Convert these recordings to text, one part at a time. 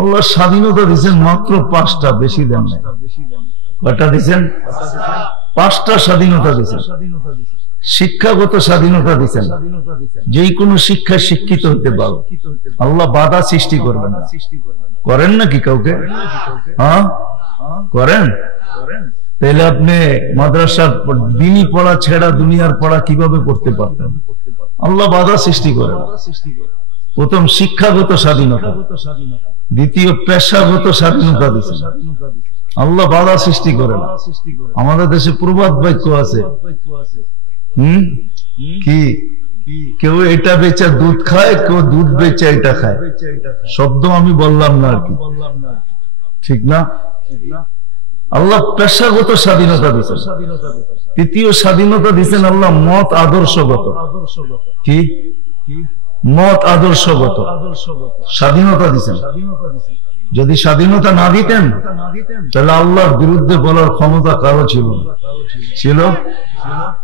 আল্লাহ স্বাধীনতা দিচ্ছেন মাত্র 5টা, বেশি দেন নাই। কয়টা দিচ্ছেন? 5টা স্বাধীনতা দিচ্ছেন। শিক্ষাগত স্বাধীনতা দিচ্ছেন, যে কোনো শিক্ষায় শিক্ষিত হতে পারো। আল্লাহ বাধা সৃষ্টি করবেন না। করেন নাকি কাউকে? হ্যাঁ করেন। তাহলে আপনি মাদ্রাসার দিনী পড়া ছেড়া দুনিয়ার পড়া কিভাবে পড়তে পারতেন? আল্লাহ বাধা সৃষ্টি করেন। প্রথম শিক্ষাগত স্বাধীনতা, দ্বিতীয় পেশাগত স্বাধীনতা দিচ্ছেন। আল্লাহ বাধা সৃষ্টি করেন। আমাদের দেশে প্রবাদ বাক্য আছে, কি কেউ এটা বেচা দুধ খায়, কেউ দুধ বেচা এটা খায়। শব্দ আমি বললাম না আর কি, ঠিক না? আল্লাহ পেশাগত স্বাধীনতা দিচ্ছেন। তৃতীয় স্বাধীনতা দিচ্ছেন আল্লাহ মত আদর্শগত। কি? মত আদর্শগত স্বাধীনতা দিচ্ছেন। যদি স্বাধীনতা না দিতেন তাহলে আল্লাহর বিরুদ্ধে বলার ক্ষমতা কারো ছিল না। ছিল?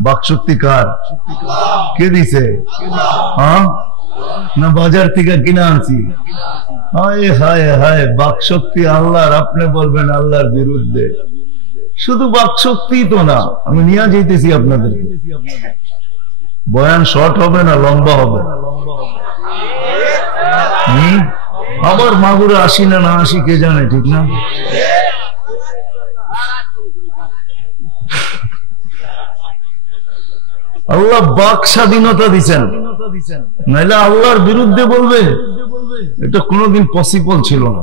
বাকশক্তি কার? কে দিছে? হ্যাঁ না বাজার থেকে কিনে আনছি? হায় হায় হায়, বাকশক্তি আল্লাহর, আপনি বলবেন আল্লাহর বিরুদ্ধে। শুধু বাকশক্তি তো না, আমি নিয়ে যেতেছি আপনাদেরকে। বয়ান শর্ট হবে না লম্বা হবে? আবার মাগুরে আসি না আসি কে জানে, ঠিক না? আল্লাহ বাক স্বাধীনতা দিচ্ছেন, নাইলে আল্লাহর বিরুদ্ধে বলবে, এটা কোনোদিন পসিবল ছিল না।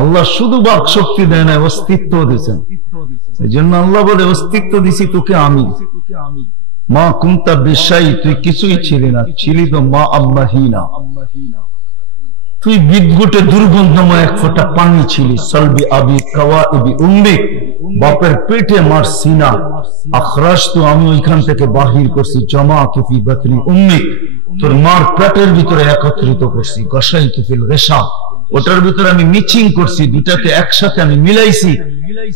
আল্লাহ শুধু বাক শক্তি দেয় না, অস্তিত্ব দিচ্ছেন। এই জন্য আল্লাহ বলে, অস্তিত্ব দিছি তোকে আমি। মা কুন্তা বিশ্বাই, তুই কিছুই ছিলি না, ছিলি তো মা আম্মাহীনা। তুই বিদ্যুটে দুর্গন্ধময় এক ফোঁটা পানি ছিলি। সলবি আবি কাওয়াইবি উম্মি, বাপের পেটে মার সিনা। আখরাজ তো আমি ওইখান থেকে বাহির করছি। জমা তুফি বাতনি উম্মি, তোর মার পেটের ভিতরে একত্রিত করছি। গসাই তুফিল গেসা, ওটার ভিতরে আমি মিচিং করছি, দুটাকে একসাথে আমি মিলাইছি,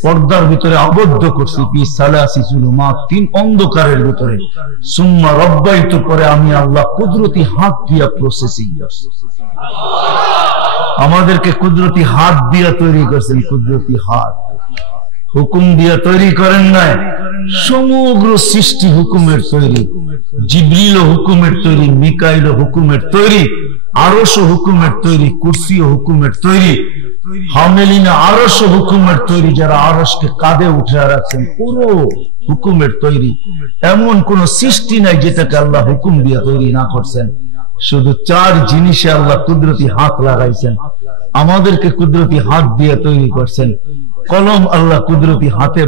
পর্দার ভিতরে আবদ্ধ করছি। ফি সালাসি জুলুমাত, 3 অন্ধকারের ভিতরে। সুম্মা রব্বাইতু, পরে আমি আল্লাহ কুদরতি হাত দিয়া প্রসেসিং করছি। আমাদেরকে কুদরতি হাত দিয়া তৈরি করছেন। কুদরতি হাত, হুকুম দিয়া তৈরি করেন নাই। সমগ্র সৃষ্টি হুকুমের তৈরি। জিবরিল হুকুমের তৈরি, মিকাইল হুকুমের তৈরি, আরশ হুকুমের তৈরি, কুরসি হুকুমের তৈরি, হামেলিনা আরশ হুকুমের তৈরি। যারা আরশকে কাঁধে উঠে রাখছেন, পুরো হুকুমের তৈরি। এমন কোন সৃষ্টি নাই যেটাকে আল্লাহ হুকুম দিয়ে তৈরি না করছেন। শুধু 4 জিনিসে আল্লাহ কুদরতি হাত লাগাইছেন। আমাদেরকে কুদরতি হাত দিয়ে তৈরি করছেন। কলম আল্লাহ কুদরতি হাতে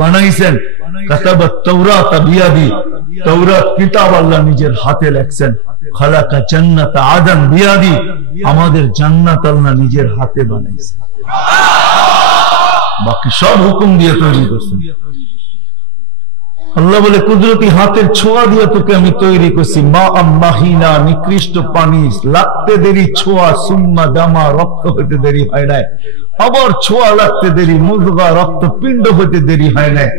বানাইছেন। কাতাবাত তাওরাত বিয়াদি, তাওরাত কিতাব আল্লাহ নিজের হাতে লেখছেন। খালাকা জান্নাত আদম বিয়াদি, আমাদের জান্নাত আল্লাহ নিজের হাতে বানাইছেন। বাকি সব হুকুম দিয়ে তৈরি করছেন। আল্লাহ বলে, কুদরতি হাতের ছোঁয়া দিয়ে তোকে আমি তৈরি করছি। মা আম্মাহিনা, নিকৃষ্ট পানি, লাগতে দেরি ছোঁয়া। সুম্মা দামা, রক্ত হইতে দেরি হয় নাই। আবার ছোঁয়া লাগতে দেরি, মুদগা, রক্ত পিণ্ড হইতে দেরি হয় নাই।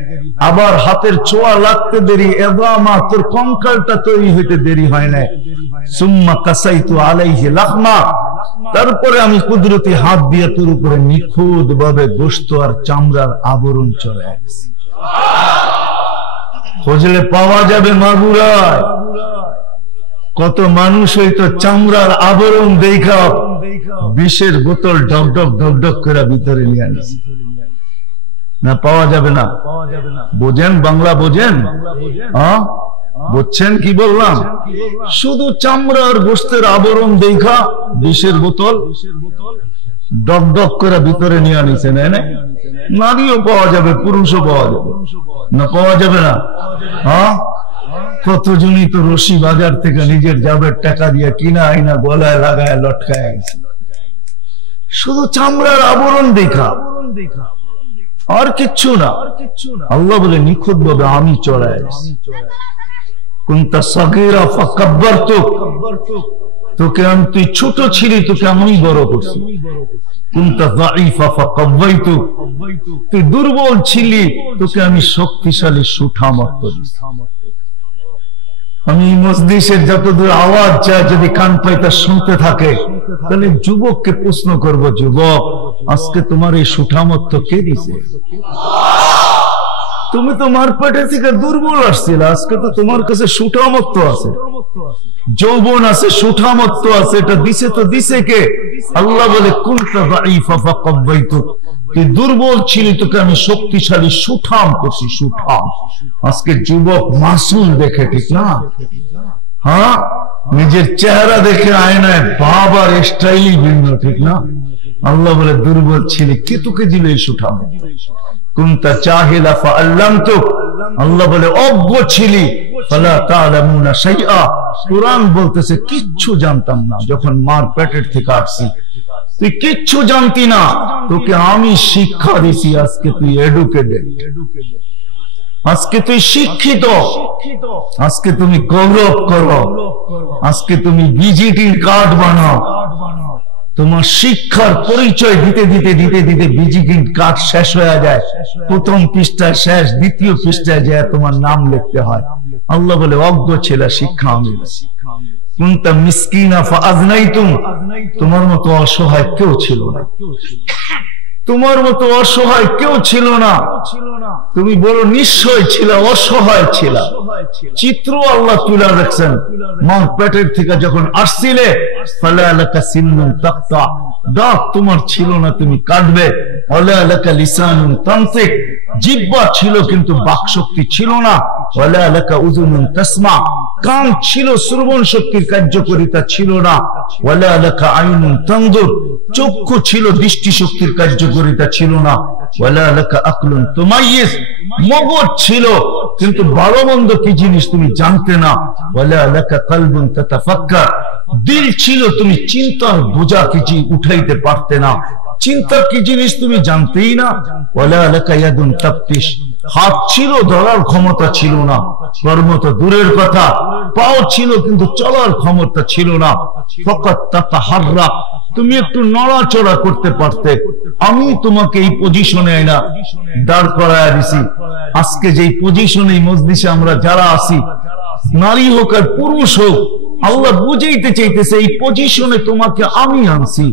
আবার হাতের ছোঁয়া লাগতে দেরি, এদামা, তোর কঙ্কালটা তৈরি হইতে দেরি হয় নাই। সুম্মা কাসাইতু আলাইহি লাহমা, তারপরে আমি কুদরতি হাত দিয়ে তোর উপরে নিখুঁত ভাবে গোশত আর চামড়ার আবরণ চলে আসছে। খোঁজলে পাওয়া যাবে মাগুরায় কত মানুষ হইতো চামড়ার আবরণ দেখা বিষের বোতল ঢকঢক ঢকঢক করে ভিতরে নিয়ে আনছে। না পাওয়া যাবে না? বোঝেন বাংলা? বোঝেন? হ্যাঁ বুঝছেন কি বললাম? শুধু চামড়ার গোশতের আবরণ দেখা বিষের বোতল ডক করে ভিতরে নিয়ে আনিছে। নারীও পাওয়া যাবে, পুরুষও পাওয়া যাবে। না পাওয়া যাবে না? হ্যাঁ কতজনই তো রশি বাজার থেকে নিজের জাবের টাকা দিয়ে কিনা আইনা গলায় লাগায় লটকায় গেছে, শুধু চামড়ার আবরণ দেখা, আর কিচ্ছু না। আল্লাহ বলে নিখুঁত ভাবে আমি চড়াই। কুনতা সাগীরা ফাকাব্বারতুক, তোকে আমি, তুই ছোট ছিলি তোকে আমি বড় করছি। কুনতা যায়ীফা ফাকাওয়াইতুক, তুই দুর্বল ছিলি তোকে আমি শক্তিশালী সুঠামত্ব দিয়েছি। আমি মজলিসের যতদূর আওয়াজ যায় যদি কান পাইতা শুনতে থাকে, তাহলে যুবককে প্রশ্ন করব, যুবক আজকে তোমার এই সুঠামত্ব কে দিছে? তুমি তো মারপেটে থেকে দুর্বল আসছিল, আজকে তো তোমার কাছে সুঠামত্ব আছে, যৌবন আছে, সুঠামত্ব আছে, এটা দিছে তো দিছে কে? আল্লাহ বলে কুনতা দাঈফা ফাকাব্বাইতুক, তুই দুর্বল ছিলি, তোকে আমি শক্তিশালী সুঠাম করছি, সুঠাম। আজকে যুবক মাসুল দেখে, ঠিক না? হ্যাঁ, নিজের চেহারা দেখে আয়নায় বাবার স্টাইলই ভিন্ন, ঠিক না? আল্লাহ বলে দুর্বল ছিলি, কে তোকে দিল এই সুঠাম? কুনতা জাহিলা ফাআল্লামতুক, আল্লাহ বলে অজ্ঞ ছিলি, ফালা তা'লামুনা শাইআ, কুরআন বলতেছে কিচ্ছু জানতাম না যখন মার পেটের থেকে আসছি, তুই কিচ্ছু জানতি না, তোকে আমি শিক্ষা দিছি, আজকে তুই এডুকেটেড, আজকে তুই শিক্ষিত, আজকে তুমি গৌরব করো, আজকে তুমি ভিজিটিং কার্ড বানাও। তোমার শিক্ষার পরিচয় দিতে দিতে দিতে দিতে ভিজিটিং কার্ড শেষ হয়ে যায়, প্রথম পৃষ্ঠায় শেষ, দ্বিতীয় পৃষ্ঠায় যায় তোমার নাম লিখতে হয়। আল্লাহ বলে অজ্ঞ ছেলে শিক্ষা আমি। কুনতা মিসকিনা ফাআযনাইতুম, তোমার মতো অসহায় কেউ ছিল না, তোমার মতো অসহায় কেউ ছিল না, তুমি বড় নিশ্চয় ছিল, অসহায় ছিল। চিত্র আল্লাহ তুলে রাখছেন, মা পেটের থেকে যখন আসছিলে, ফালা লাকা সিন্নুন তাকতা, দাঁত তোমার ছিল না, তুমি কাটবে, ওয়ালা লাকা লিসানুন তানতিক, জিহ্বা ছিল কিন্তু বাকশক্তি ছিল না, ওয়ালা লাকা উযুনুন তাসমা, কান ছিল, শ্রবণ শক্তির কার্যকারিতা ছিল না, ওয়ালা লাকা আইনুন তানজুর, চক্ষু ছিল, দৃষ্টি শক্তির কার্যকারিতা ছিল না, ওয়ালা লাকা আকলুন তুমাইয়িজ, মগজ ছিল কিন্তু ভালো মন্দ কি জিনিস তুমি জানতে না, ওয়ালা লাকা কলবুন তাতাফাক্কার, দিল ছিল, তুমি চিন্তার বোঝা কিছু উঠাইতে পারতে না, চিন্তা কি জিনিস তুমি জানতেই না, ওয়ালা লাকা ইয়াদুন তাফতিশ, হাত ছিল, ধরার ক্ষমতা ছিল না, কর্ম তো দূরের কথা, পাও ছিল কিন্তু চলার ক্ষমতা ছিল না, ফাকাত তাতাহাররাক, তুমি একটু নড়াচড়া করতে পারতে, আমি তোমাকে এই পজিশনে না দাঁড় করায় দিছি। আজকে যেই পজিশনে মজলিসে আমরা যারা আছি, নারী হোক আর পুরুষ হোক, আল্লাহ বুঝাইতে চাইতেছে এই পজিশনে তোমাকে আমি আনছি,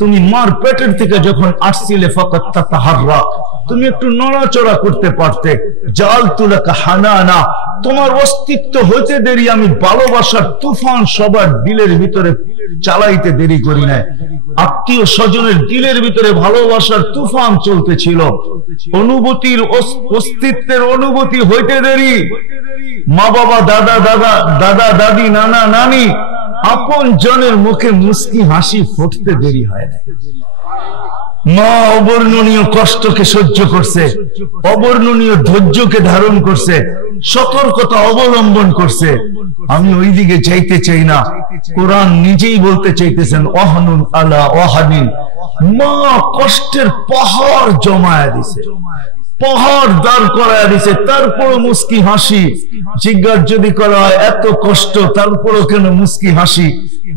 তুমি মার পেটের থেকে যখন আসছিলে, ফাকাত তাতাহাররাক, তুমি একটু নড়াচড়া করতে পারতে, জাআলতু লাকা হানানা, তোমার অস্তিত্ব হইতে দেরি আমি ভালোবাসার তুফান সবার দিলের ভিতরে চালাইতে দেরি করি না, আত্মীয় স্বজনের দিলের ভিতরে ভালোবাসার তুফান চলতেছিল, অনুভূতির অস্তিত্বের অনুভূতি হইতে দেরি, মা বাবা, দাদা দাদা দাদা দাদি, নানা নানি, আপন জনের মুখে মুস্কি হাসি ফুটতে দেরি হয় না। মা অবর্ণনীয় কষ্টকে সহ্য করছে, অবর্ণনীয় ধৈর্যকে ধারণ করছে, সতর্কতা অবলম্বন করছে। আমি ওই দিকে চাইতে চাই না, কোরআন নিজেই বলতে চাইতেছেন, ওয়াহনুন আলা ওয়াহানিন, মা কষ্টের পাহাড় জমায়া দিছে, পাহাড় দাঁড় করায় দিছে, তারপরও মুস্কি হাসি। জিজ্ঞাসা যদি করা হয় এত কষ্ট তারপরও কেন মুস্কি হাসি,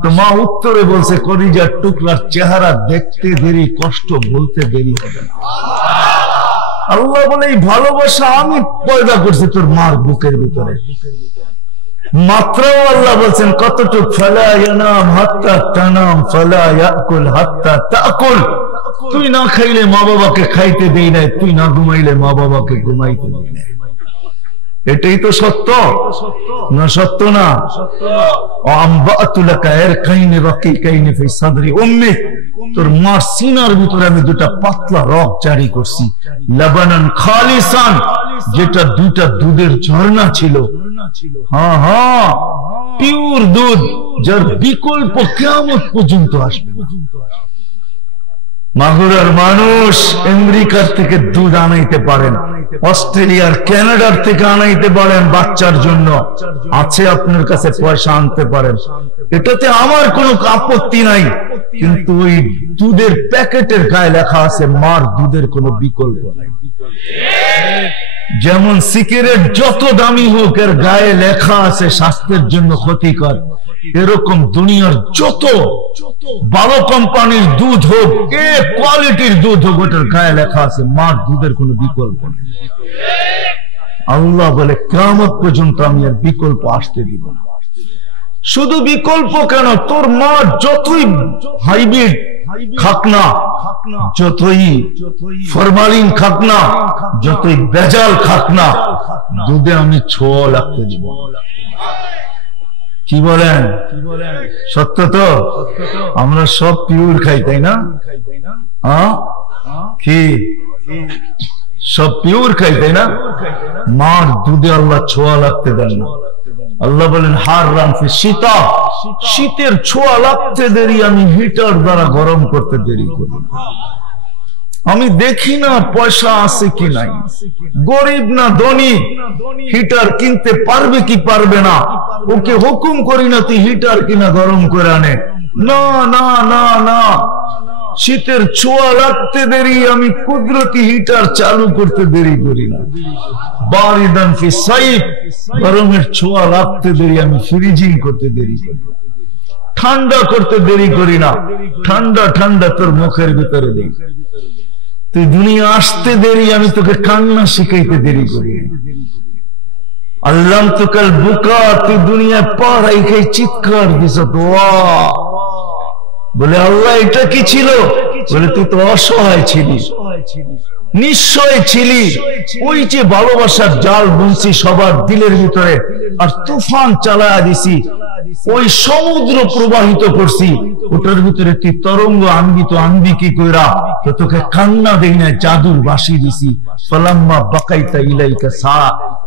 তো মা উত্তরে বলছে, কলিজার টুকরার চেহারা দেখতে দেরি, কষ্ট বলতে দেরি হবে না। আল্লাহ বলে এই ভালোবাসা আমি পয়দা করছি তোর মার বুকের ভিতরে। মাত্রাও আল্লাহ বলছেন কতটুক, ফালা ইয়ানাম হাত্তা তানাম, ফালা ইয়াকুল হাত্তা তাকুল, তুই না খাইলে মা বাবাকে খাইতে দেই নাই, তুই না ঘুমাইলে মা বাবাকে ঘুমাইতে দেই নাই। এটাই তো সত্য না? সত্য না? তোর মার সিনার ভিতরে আমি দুটা পাতলা রক জারি করছি, লাবানান খালিসান, যেটা দুটা দুধের ঝর্ণা ছিল, হ্যাঁ হ্যাঁ, পিওর দুধ, যার বিকল্প কিয়ামত পর্যন্ত আসবে না। মাগুরার মানুষ আমেরিকার থেকে দুধ আনাইতে পারেন, অস্ট্রেলিয়ার কানাডার থেকে আনাইতে পারেন বাচ্চার জন্য, আছে আপনার কাছে পয়সা আনতে পারেন, এটাতে আমার কোনো আপত্তি নাই, কিন্তু ওই দুধের প্যাকেটের গায়ে লেখা আছে মার দুধের কোনো বিকল্প নাই। যেমন সিগারেট যত দামি হোক এর গায়ে লেখা আছে স্বাস্থ্যের জন্য ক্ষতিকর, এরকম দুনিয়ার যত ভালো কোম্পানির দুধ হোক, এ কোয়ালিটির দুধ হোক, ওটার গায়ে লেখা আছে মার দুধের কোনো বিকল্প নেই। আল্লাহ বলে কিয়ামত পর্যন্ত আমি আর বিকল্প আসতে দিব না। শুধু বিকল্প কেন, তোর মা যতই হাইব্রিড খাক না, যতই ফরমালিন খাক না, যতই বেজাল খাক না, দুধে আমি ছোঁয়া লাগতে দিব। কি বলেন? সত্য তো? আমরা সব পিওর খাই, তাই না? কি সব পিওর খাই, তাই না? মার দুধে আল্লাহ ছোঁয়া লাগতে দেন না। আল্লাহ বলেন হাররাম ফি শীতা, শীতের ছোঁয়া লাগতে দেরি আমি হিটার দ্বারা গরম করতে দেরি করি। আমি দেখি না পয়সা আছে কি নাই, গরিব না ধনী, হিটার কিনতে পারবে কি পারবে না, ওকে হুকুম করি না তুই হিটার কিনা গরম করে আনে। না না না না, শীতের ছোঁয়া লাগতে দেরি আমি কুদরতি হিটার চালু করতে দেরি করি না। বারিদান ফি সাইফ, গরমের ছোঁয়া লাগতে দেরি আমি ফ্রিজিং করতে দেরি করি। ঠান্ডা করতে দেরি করি না, ঠান্ডা ঠান্ডা তোর মুখের ভিতরে দেই। তুই দুনিয়া আসতে দেরি আমি তোকে কান্না শিখাইতে দেরি করি। আল্লাহ তো কাল বুকা, তুই দুনিয়ায় পা রাইখে চিৎকার দিস তো, বলে আল্লাহ এটা কি ছিল? বলে তুই তো অসহায় ছিলি, নিশ্চয় ছিলি। ওই যে ভালোবাসার জাল বুনছি সবার দিলের ভিতরে, আর তুফান চালায়া দিছি, ওই সমুদ্র প্রবাহিত করছি, ওটার ভিতরে তুই তরঙ্গ আনবি তো আনবি কি কইরা? তো তোকে কান্না দেই না, জাদুর বাসি দিছি। ফালাম্মা বাকাইতা ইলাইকা সা,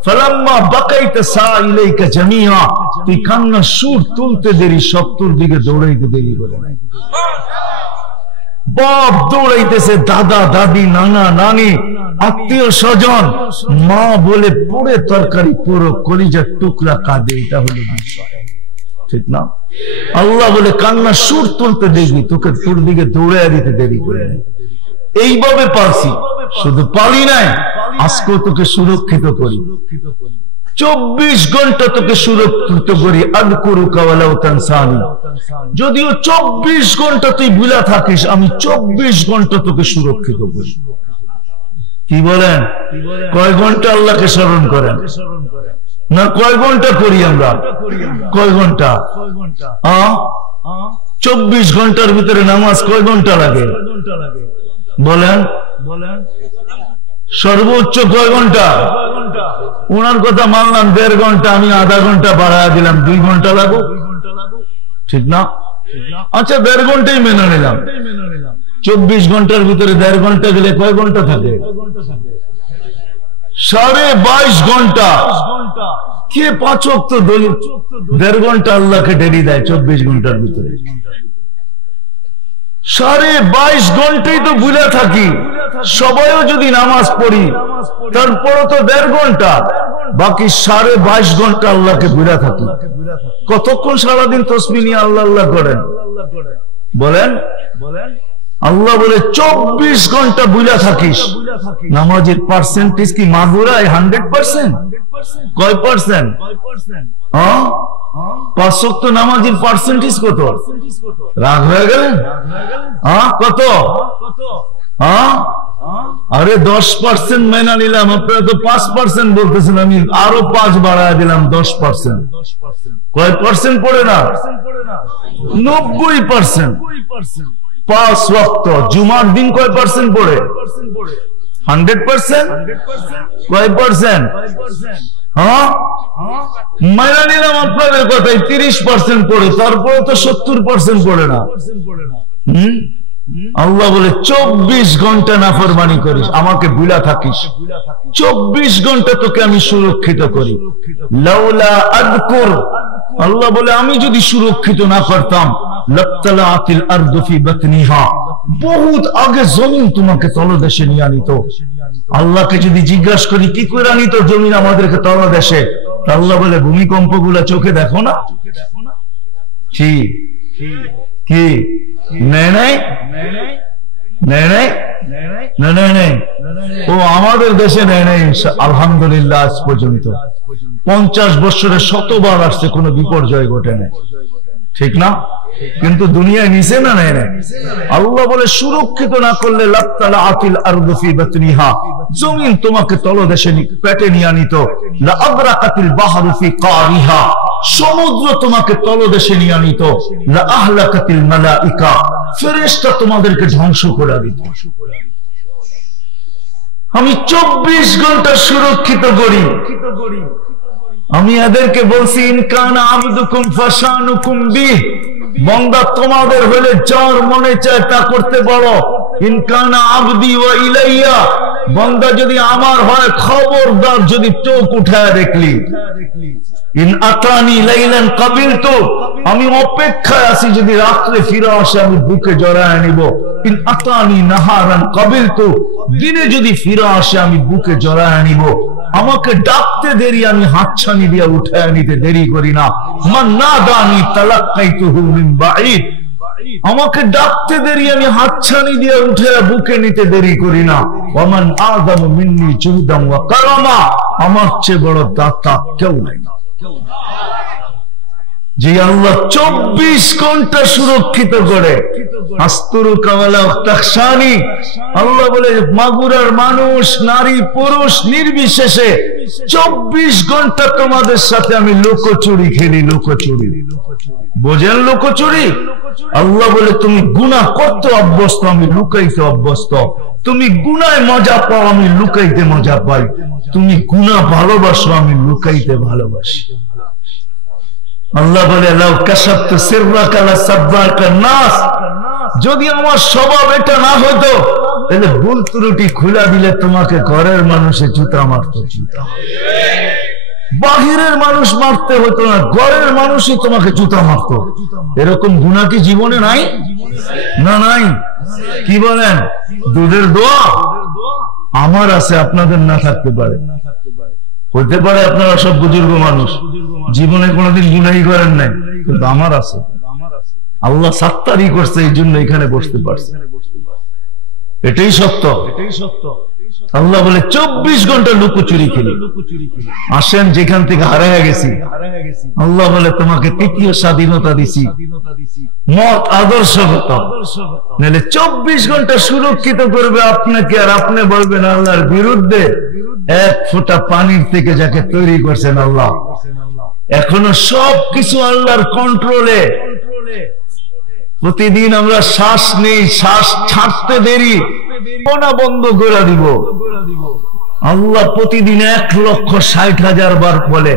ফালাম্মা বাকাইতা সা ইলাইকা জামিআ, তুই কান্না সুর তুলতে দেরি, সব তোর দিকে দৌড়াইতে দেরি করে নাই। বাপ দৌড়াইতেছে, দাদা দাদি নানা নানি আত্মীয় স্বজন, মা বলে পুরে তরকারি পুরো কলিজার টুকরা কাঁদে। এটা হলো বিষয়, ঠিক না? আল্লাহ বলে কান্না সুর তুলতে দেখবি, তোকে তোর দিকে দৌড়াইয়া দিতে দেরি করে। এইভাবে পারছি, শুধু পারি নাই, আজকেও তোকে সুরক্ষিত করি। 24 ঘন্টা তোকে সুরক্ষিত করি। আযকুরুকা ওয়ালাউ তানসানি, যদিও 24 ঘন্টা তুই ভুলা থাকিস, আমি 24 ঘন্টা তোকে সুরক্ষিত করি। কি বলেন? কয় ঘন্টা আল্লাহকে স্মরণ করেন না, কয় ঘন্টা করি আমরা? কয় ঘন্টা? 24 ঘন্টার ভিতরে নামাজ কয় ঘন্টা লাগে বলেন? সর্বোচ্চ কয় ঘন্টা? ওনার কথা মানলাম 1.5 ঘন্টা, আমি আধা ঘন্টা বাড়ায় দিলাম, 2 ঘন্টা লাগো, ঠিক না? আচ্ছা 1.5 ঘন্টাই মেনে নিলাম। 24 ঘন্টার ভিতরে 1.5 ঘন্টা গেলে কয় ঘন্টা থাকে? 22.5 ঘন্টা। কে 5 ওয়াক্ত 1.5 ঘন্টা আল্লাহকে দেরি দেয় 24 ঘন্টার ভিতরে? 22.5 ঘন্টাই তো ভুলে থাকি। সবাইও যদি নামাজ পড়ি তারপরও তো 1.5 ঘন্টা, বাকি 22.5 ঘন্টা আল্লাহকে ভুলে থাকি। কতক্ষণ সারাদিন তসবিহ নিয়ে আল্লাহ আল্লাহ করেন বলেন? আল্লাহ বলে 24 ঘন্টা ভুলে থাকিস। নামাজের পার্সেন্টেজ কি মাগুরায় 100%? কয় পার্সেন্ট? 5 ওয়াক্ত নামাজের পার্সেন্টেজ কত? রাগ হয়ে গেলেন? কত? আরে 10% মেনে নিলাম, আপনারা তো 5% বলতেছেন, আমি আরো 5 বাড়ায় দিলাম 10%। কয় পার্সেন্ট পড়ে না? 90%। 5 ওয়াক্ত জুমার দিন কয় পার্সেন্ট পড়ে? 100%। কয় পার্সেন্ট? মেনে নিলাম আপনাদের কথাই 30% পড়ে, তারপরে তো 70% পড়ে না। আল্লাহ বলে 24 ঘন্টা নাফরমানি করিস, আমাকে ভুলা থাকিস, 24 ঘন্টা তোকে আমি সুরক্ষিত করি। লাউলা আযকুর, আল্লাহ বলে আমি যদি সুরক্ষিত না করতাম, লাত্তালাআতিল আরদু ফি বাতনিহা, বহুত আগে জমিন তোমাকে তলদেশে নিয়ে আনিত। আল্লাহকে যদি জিজ্ঞাসা করি কি করে আনিত জমিন আমাদেরকে তলদেশে, আল্লাহ বলে ভূমিকম্প গুলা চোখে দেখো না? কি কি নেই নেই নেই নেই নেই, ও আমাদের দেশে নেই নেই। আলহামদুলিল্লাহ আজ পর্যন্ত 50 বছরে 100বার আসছে, কোনো বিপর্যয় ঘটে নাই, ঠিক না? কিন্তু দুনিয়ায় নিচে না নেই নেই। আল্লাহ বলে সুরক্ষিত না করলে লাত্তালাআতিল আরদু ফি বাতনিহা, জমিন তোমাকে তলদেশে পেটে নিয়ে আনিত। লাআগরাকাতিল বাহরু ফি কারিহা, সমুদ্র তোমাকে তলদেশে নিয়ে আনিত, লা আহলাকাতিল মালাইকা, ফেরেশতা তোমাদেরকে ধ্বংস করে দিত। আমি 24 ঘন্টা সুরক্ষিত করি। আমি এদেরকে বলছি, ইনকানা আবদুকুম ফাশানুকুম বিহ, বান্দা তোমাদের হলে যার মনে চায় তা করতে পারো। ইনকানা আবদি ওয়া ইলাইয়া, বান্দা যদি আমার হয় খবরদার যদি চোখ উঠায় দেখলি। ইন আতানি লাইলান কাবিলতু, আমি অপেক্ষায় আছি যদি রাত্রে ফিরে আসে আমি বুকে জড়ায় নিব। ইন আতানি নাহারান কাবিলতু, দিনে যদি ফিরে আসে আমি বুকে জড়ায় নিব। আমাকে ডাকতে দেরি, আমি হাতছানি দিয়ে উঠায় নিতে দেরি করি না। মান নাদানি তালাক্কাইতুহু মিন বাঈদ, আমাকে ডাকতে দেরি, আমি হাতছানি দিয়ে উঠে বুকে নিতে দেরি করি না। ওয়ামান আযামু মিন্নি জুহদান ওয়া কারামা, আমার চেয়ে বড় দাতা কেউ নাই। যে আল্লাহ 24 ঘন্টা সুরক্ষিত করে। আস্তুরুকা ওয়ালা তাখশানি, আল্লাহ বলে মাগুরার মানুষ নারী পুরুষ নির্বিশেষে 24 ঘন্টা তোমাদের সাথে আমি লুকোচুরি খেলি। লুকোচুরি বোঝেন? লুকোচুরি আল্লাহ বলে তুমি গুনাহ করতে অভ্যস্ত, আমি লুকাইতে অভ্যস্ত। তুমি গুনায় মজা পাও, আমি লুকাইতে মজা পাই। তুমি গুনাহ ভালোবাসো, আমি লুকাইতে ভালোবাসি। আল্লাহ বলে লাউ কাশাফতু সিররাকা লাসাব্বাকা নাস, যদি আমার স্বভাব এটা না হতো তাহলে ভুল ত্রুটি খুলে দিলে তোমাকে ঘরের মানুষে জুতা মারতো। জুতা বাহিরের মানুষ মারতে হতো না, ঘরের মানুষই তোমাকে জুতা মারতো। এরকম গুনাহ কি জীবনে নাই? না নাই। কি বলেন? দুধের দোয়া আমার আছে, আপনাদের না থাকতে পারে। হতে পারে আপনারা সব বুজুর্গ মানুষ, জীবনে কোনোদিন গুনাহি করেন নাই, কিন্তু আমার আছে। আল্লাহ সাত্তারি করছে, এই জন্য এখানে বসতে পারছে। এটাই সত্য। আল্লাহ বলে 24 ঘন্টা লুকোচুরি খেলি। আসেন যেখান থেকে হারিয়ে গেছি, আল্লাহ বলে তোমাকে তৃতীয় স্বাধীনতা দিছি, মত আদর্শগত। নাহলে 24 ঘন্টা সুরক্ষিত করবে আপনাকে, আর আপনি বলবেন আল্লাহর বিরুদ্ধে। এক ফোঁটা পানির থেকে যাকে তৈরি করছেন আল্লাহ, এখনো সব কিছু আল্লাহর কন্ট্রোলে। প্রতিদিন আমরা শ্বাস নেই, শ্বাস ছাড়তে দেরি, কোনা বন্ধ করে দিব। আল্লাহ প্রতিদিন 1,60,000 বার বলে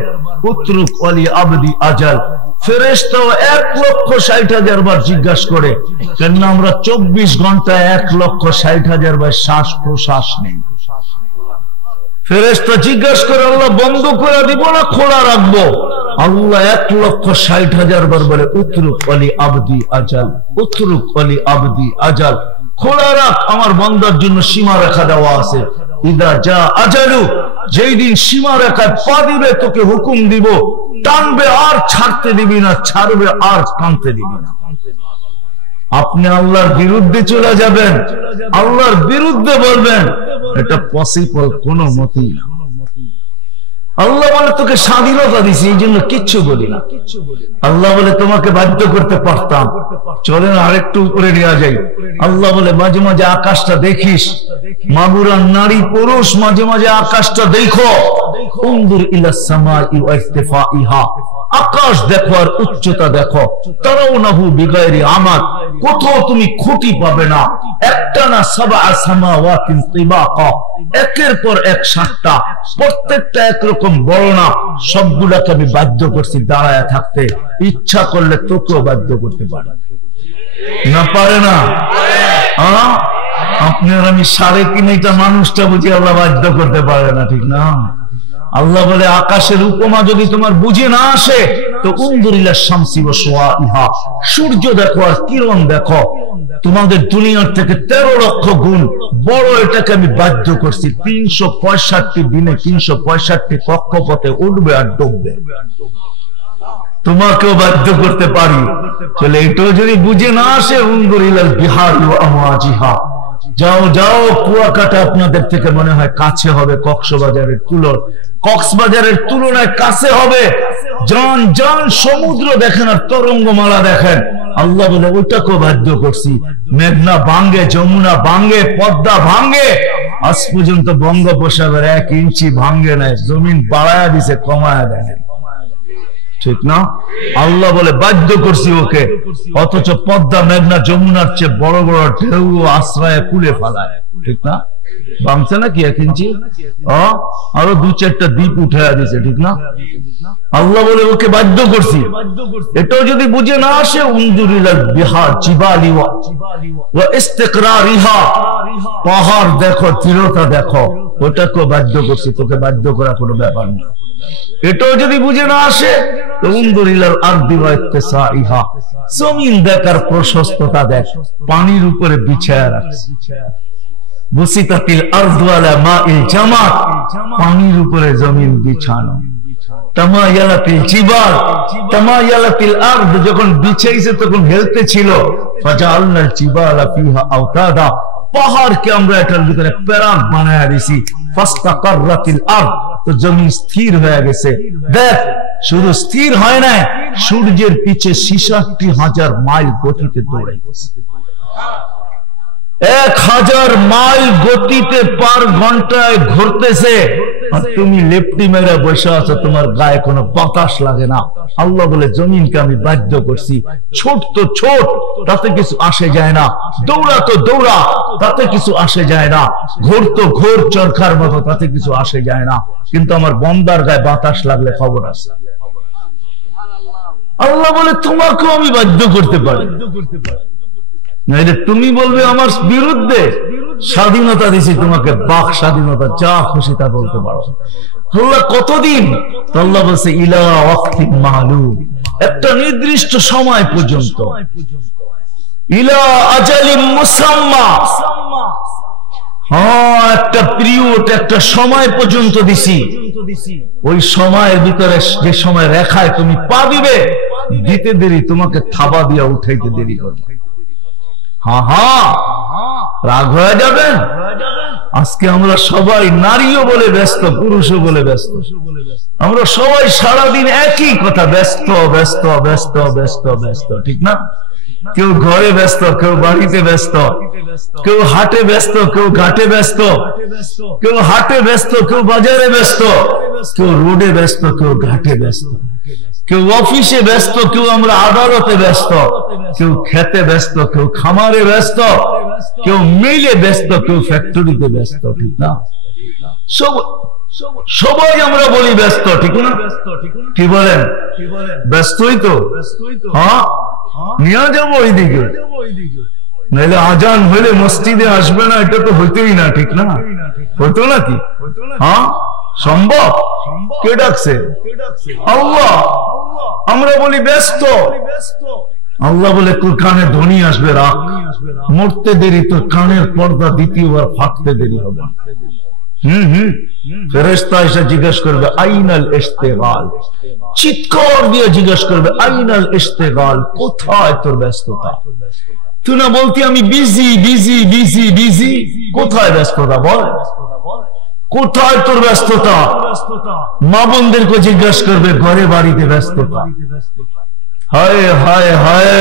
উতরুক ওয়ালি আবদি আজাল। ফেরেশতাও 1,60,000 বার জিজ্ঞাসা করে, কেন আমরা 24 ঘন্টায় 1,60,000 বার শ্বাস প্রশ্বাস নেই। ফেরেশতা জিজ্ঞাসা করে, আল্লাহ বন্ধ করে দিব না খোলা রাখবো? আল্লাহ 1,60,000 বার বলে উতরুক ওয়ালি আবদি আজাল, উতরুক ওয়ালি আবদি আজাল, খোলা রাখ, আমার বান্দার জন্য সীমা রেখা দেওয়া আছে। ইদা যা আজালু, যেই দিন সীমা রেখায় পা দিবে তোকে হুকুম দিব, টানবে আর ছাড়তে দিবি না, ছাড়বে আর টানতে দিবি না। আপনি আল্লাহর বিরুদ্ধে চলে যাবেন, আল্লাহর বিরুদ্ধে বলবেন, এটা পসিবল কোনো মতেই না। আল্লাহ বলে তোকে স্বাধীনতা দিছি, এই জন্য কিচ্ছু বলি না। আল্লাহ বলে তোমাকে বাধ্য করতে পারতাম, চলেন আরেকটু উপরে নিয়ে যাই। আল্লাহ বলে মাঝে মাঝে আকাশটা দেখিস, মাগুরার নারী পুরুষ মাঝে মাঝে আকাশটা দেখো। উনজুর ইলাস সামাই ওয়া ইরতিফাইহা, আকাশ দেখো আর উচ্চতা দেখো। তারাউনাহু বিগাইরি আমাদ, কোথাও তুমি খুঁটি পাবে না। একটা না সাবআ সামাওয়াতিন তিবাকা, একের পর এক 7টা, প্রত্যেকটা একরকম বড় না। সবগুলাকে আমি বাধ্য করছি দাঁড়ায় থাকতে, ইচ্ছা করলে তোকেও বাধ্য করতে পারে না? পারে না? আপনার আমি 3.5 মানুষটা বুঝি আল্লাহ বাধ্য করতে পারে না, ঠিক না? আল্লাহ বলে আকাশের উপমা যদি তোমার বুঝে না আসে তো উনজুরিলা শামসি ওয়া শুআইহা, সূর্য দেখো আর কিরণ দেখো। তোমাদের দুনিয়ার থেকে 13 লক্ষ গুণ বড় এটাকে আমি বাধ্য করছি। 365 দিনে 365 কক্ষপথে উঠবে আর ডুববে। তোমাকেও বাধ্য করতে পারি। চলে এটাও যদি বুঝে না আসে, উনজুরিলাল বিহারি ওয়া আমওয়াজিহা, যাও যাও, কুয়াকাটা আপনাদের থেকে মনে হয় কাছে হবে, কক্সবাজারের তুলনায় কাছে হবে। যান যান, সমুদ্র দেখেন আর তরঙ্গমালা দেখেন। আল্লাহ বলে ওইটাকেও বাধ্য করছি। মেঘনা ভাঙ্গে, যমুনা ভাঙ্গে, পদ্মা ভাঙ্গে, আজ পর্যন্ত বঙ্গোপসাগর 1 ইঞ্চি ভাঙ্গে নাই। জমিন বাড়ায়া দিছে, কমায়া দেয়। ঠিক না? আল্লাহ বলে বাধ্য করছি ওকে, অথচ পদ্মা মেঘনা যমুনার চেয়ে বড় বড় ঢেউ আশ্রয়ে কুলে ফেলায়। ঠিক না? বামছে নাকি 1 ইঞ্চি? আরো 2-4টা দ্বীপ উঠে দিছে। ঠিক না? আল্লাহ বলে ওকে বাধ্য করছি। এটাও যদি বুঝে না আসে, উনজুরিলাল বিহার জিবালি ওয়া ইস্তিকরারিহা, পাহাড় দেখো, দৃঢ়তা দেখো, ওটাকে বাধ্য করছি। তোকে বাধ্য করা কোনো ব্যাপার না। এটাও যদি বুঝে না আসে, তো উনজুরিলাল আরদি ওয়া ইত্তিসাইহা, জমিন দেখার প্রশস্ততা দেখ, পানির উপরে বিছায়া রাখছে। বুসিতাতিল আরদু আলা মাইল জামাত, পানির উপরে জমিন বিছানো। তামায়ালাতিল জিবাল, তামায়ালাতিল আরদ, যখন বিছাইছে তখন হেলতে ছিল। ফাজাআলনাল জিবালা ফিহা আওতাদা, পাহাড়কে আমরা এটার ভিতরে প্যারাক বানায়া দিছি। ফাস্তাকাররাতিল আরদ, তো জমিন স্থির হয়ে গেছে। দেখ, শুধু স্থির হয় না, সূর্যের পিছে 66,000 মাইল গতিতে দৌড়াইছে। 1000 মাইল গতিতে পার ঘন্টায় ঘুরতেছে, আর তুমি লেপটি মেরে বসে আছো, তোমার গায়ে কোনো বাতাস লাগে না। আল্লাহ বলে জমিনকে আমি বাধ্য করছি, ছোট তো ছোট, তাতে কিছু আসে যায় না, দৌড়া তো দৌড়া, তাতে কিছু আসে যায় না, ঘোর তো ঘোর চরখার মতো, তাতে কিছু আসে যায় না, কিন্তু আমার বন্দার গায়ে বাতাস লাগলে খবর আছে। আল্লাহ বলে তোমাকেও আমি বাধ্য করতে পারি, নাইলে তুমি বলবে আমার বিরুদ্ধে। স্বাধীনতা দিছি তোমাকে, বাক স্বাধীনতা, যা খুশি তা বলতে পারো। আল্লাহ কতদিন? আল্লাহ বলছে ইলা ওয়াক্তিন মালুম, একটা নির্দিষ্ট সময় পর্যন্ত। ইলা আজালিম মুসাম্মা, হ্যাঁ, একটা পিরিয়ড, একটা সময় পর্যন্ত দিছি। ওই সময়ের ভিতরে যে সময় রেখায় তুমি পা দিবে, দিতে দেরি, তোমাকে থাবা দিয়া উঠাইতে দেরি করবে। রাগ হয়ে যাবেন? আজকে আমরা সবাই নারীও বলে ব্যস্ত, পুরুষও বলে ব্যস্ত। আমরা সবাই সারাদিন একই কথা, ব্যস্ত ব্যস্ত ব্যস্ত ব্যস্ত ব্যস্ত। ঠিক না? কেউ ঘরে ব্যস্ত, কেউ বাড়িতে ব্যস্ত, কেউ হাটে ব্যস্ত, কেউ ঘাটে ব্যস্ত, কেউ হাটে ব্যস্ত, কেউ বাজারে ব্যস্ত, কেউ রোডে ব্যস্ত, কেউ ঘাটে ব্যস্ত, কেউ অফিসে ব্যস্ত, কেউ আমরা আদালতে ব্যস্ত, কেউ খেতে ব্যস্ত, কেউ খামারে ব্যস্ত, কেউ মিলে ব্যস্ত, কেউ ফ্যাক্টরিতে ব্যস্ত। ঠিক না? সবাই আমরা বলি ব্যস্ত। ঠিক না? কি বলেন? ব্যস্তই তো। হ্যাঁ, নিয়ে যাবো ওইদিকে, নাহলে আজান হইলে মসজিদে আসবে না, এটা তো হইতেই না। ঠিক না? হইতো নাকি? হ্যাঁ, সম্ভব? কে ডাকছে? আল্লাহ। আমরা বলি ব্যস্ত। আল্লাহ বলে তোর কানে ধ্বনি আসবে, রাখ, মরতে দেরি, তোর কানের পর্দা দ্বিতীয়বার ফাটতে দেরি হবে। ফেরেশতা এসে জিজ্ঞেস করবে আইনাল ইশতিগাল, চিৎকার দিয়ে জিজ্ঞেস করবে আইনাল ইশতিগাল, কোথায় তোর ব্যস্ততা? তুই না বলতি আমি বিজি বিজি বিজি বিজি, কোথায় ব্যস্ততা বল? কোথায় তোর ব্যস্ততা? মা বোনদেরকে জিজ্ঞাসা করবে ঘরে বাড়িতে ব্যস্ততা। হায় হায় হায়,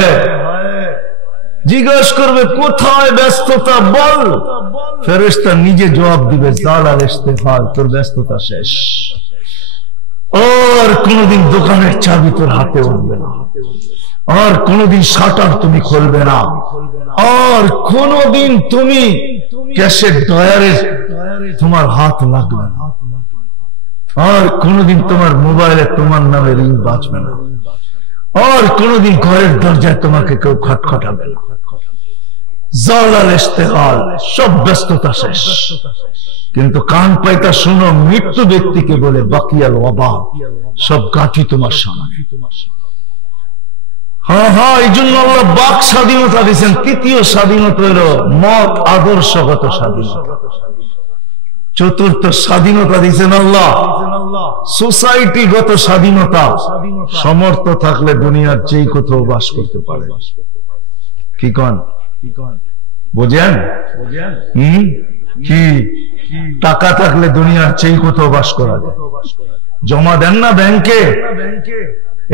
জিজ্ঞাসা করবে কোথায় ব্যস্ততা বল? ফেরেশতা নিজে জবাব দিবে জালাল ইস্তেফাল, তোর ব্যস্ততা শেষ। আর কোনদিন দোকানের চাবি তোর হাতে উঠবে না, আর কোনদিন শাটার তুমি খুলবে না, আর কোনদিন তুমি ক্যাশের ডয়ারে তোমার হাত লাগবে না, আর কোনদিন তোমার মোবাইলে তোমার নামে রিং বাজবে না, আর কোনদিন ঘরের দরজায় তোমাকে কেউ খটখটাবে না। জালাল ইস্তেফাল, সব ব্যস্ততা শেষ। কিন্তু কান পাইতা শুনো, মৃত্যু ব্যক্তিকে বলে বাকিয়াল ওয়াবা, সব গাঠি তোমার সামনে। হ্যাঁ হ্যাঁ, এই জন্য আল্লাহ বাক স্বাধীনতা দিয়েছেন। তৃতীয় স্বাধীনতা হলো মত আদর্শগত স্বাধীনতা। চতুর্থ স্বাধীনতা দিয়েছেন আল্লাহ সোসাইটিগত স্বাধীনতা। সমর্থ থাকলে দুনিয়ার যেই কোথাও বাস করতে পারে। কি কন? বোঝেন? কি টাকা থাকলে দুনিয়ার যেই কোথাও বাস করা যায়। জমা দেন না ব্যাংকে,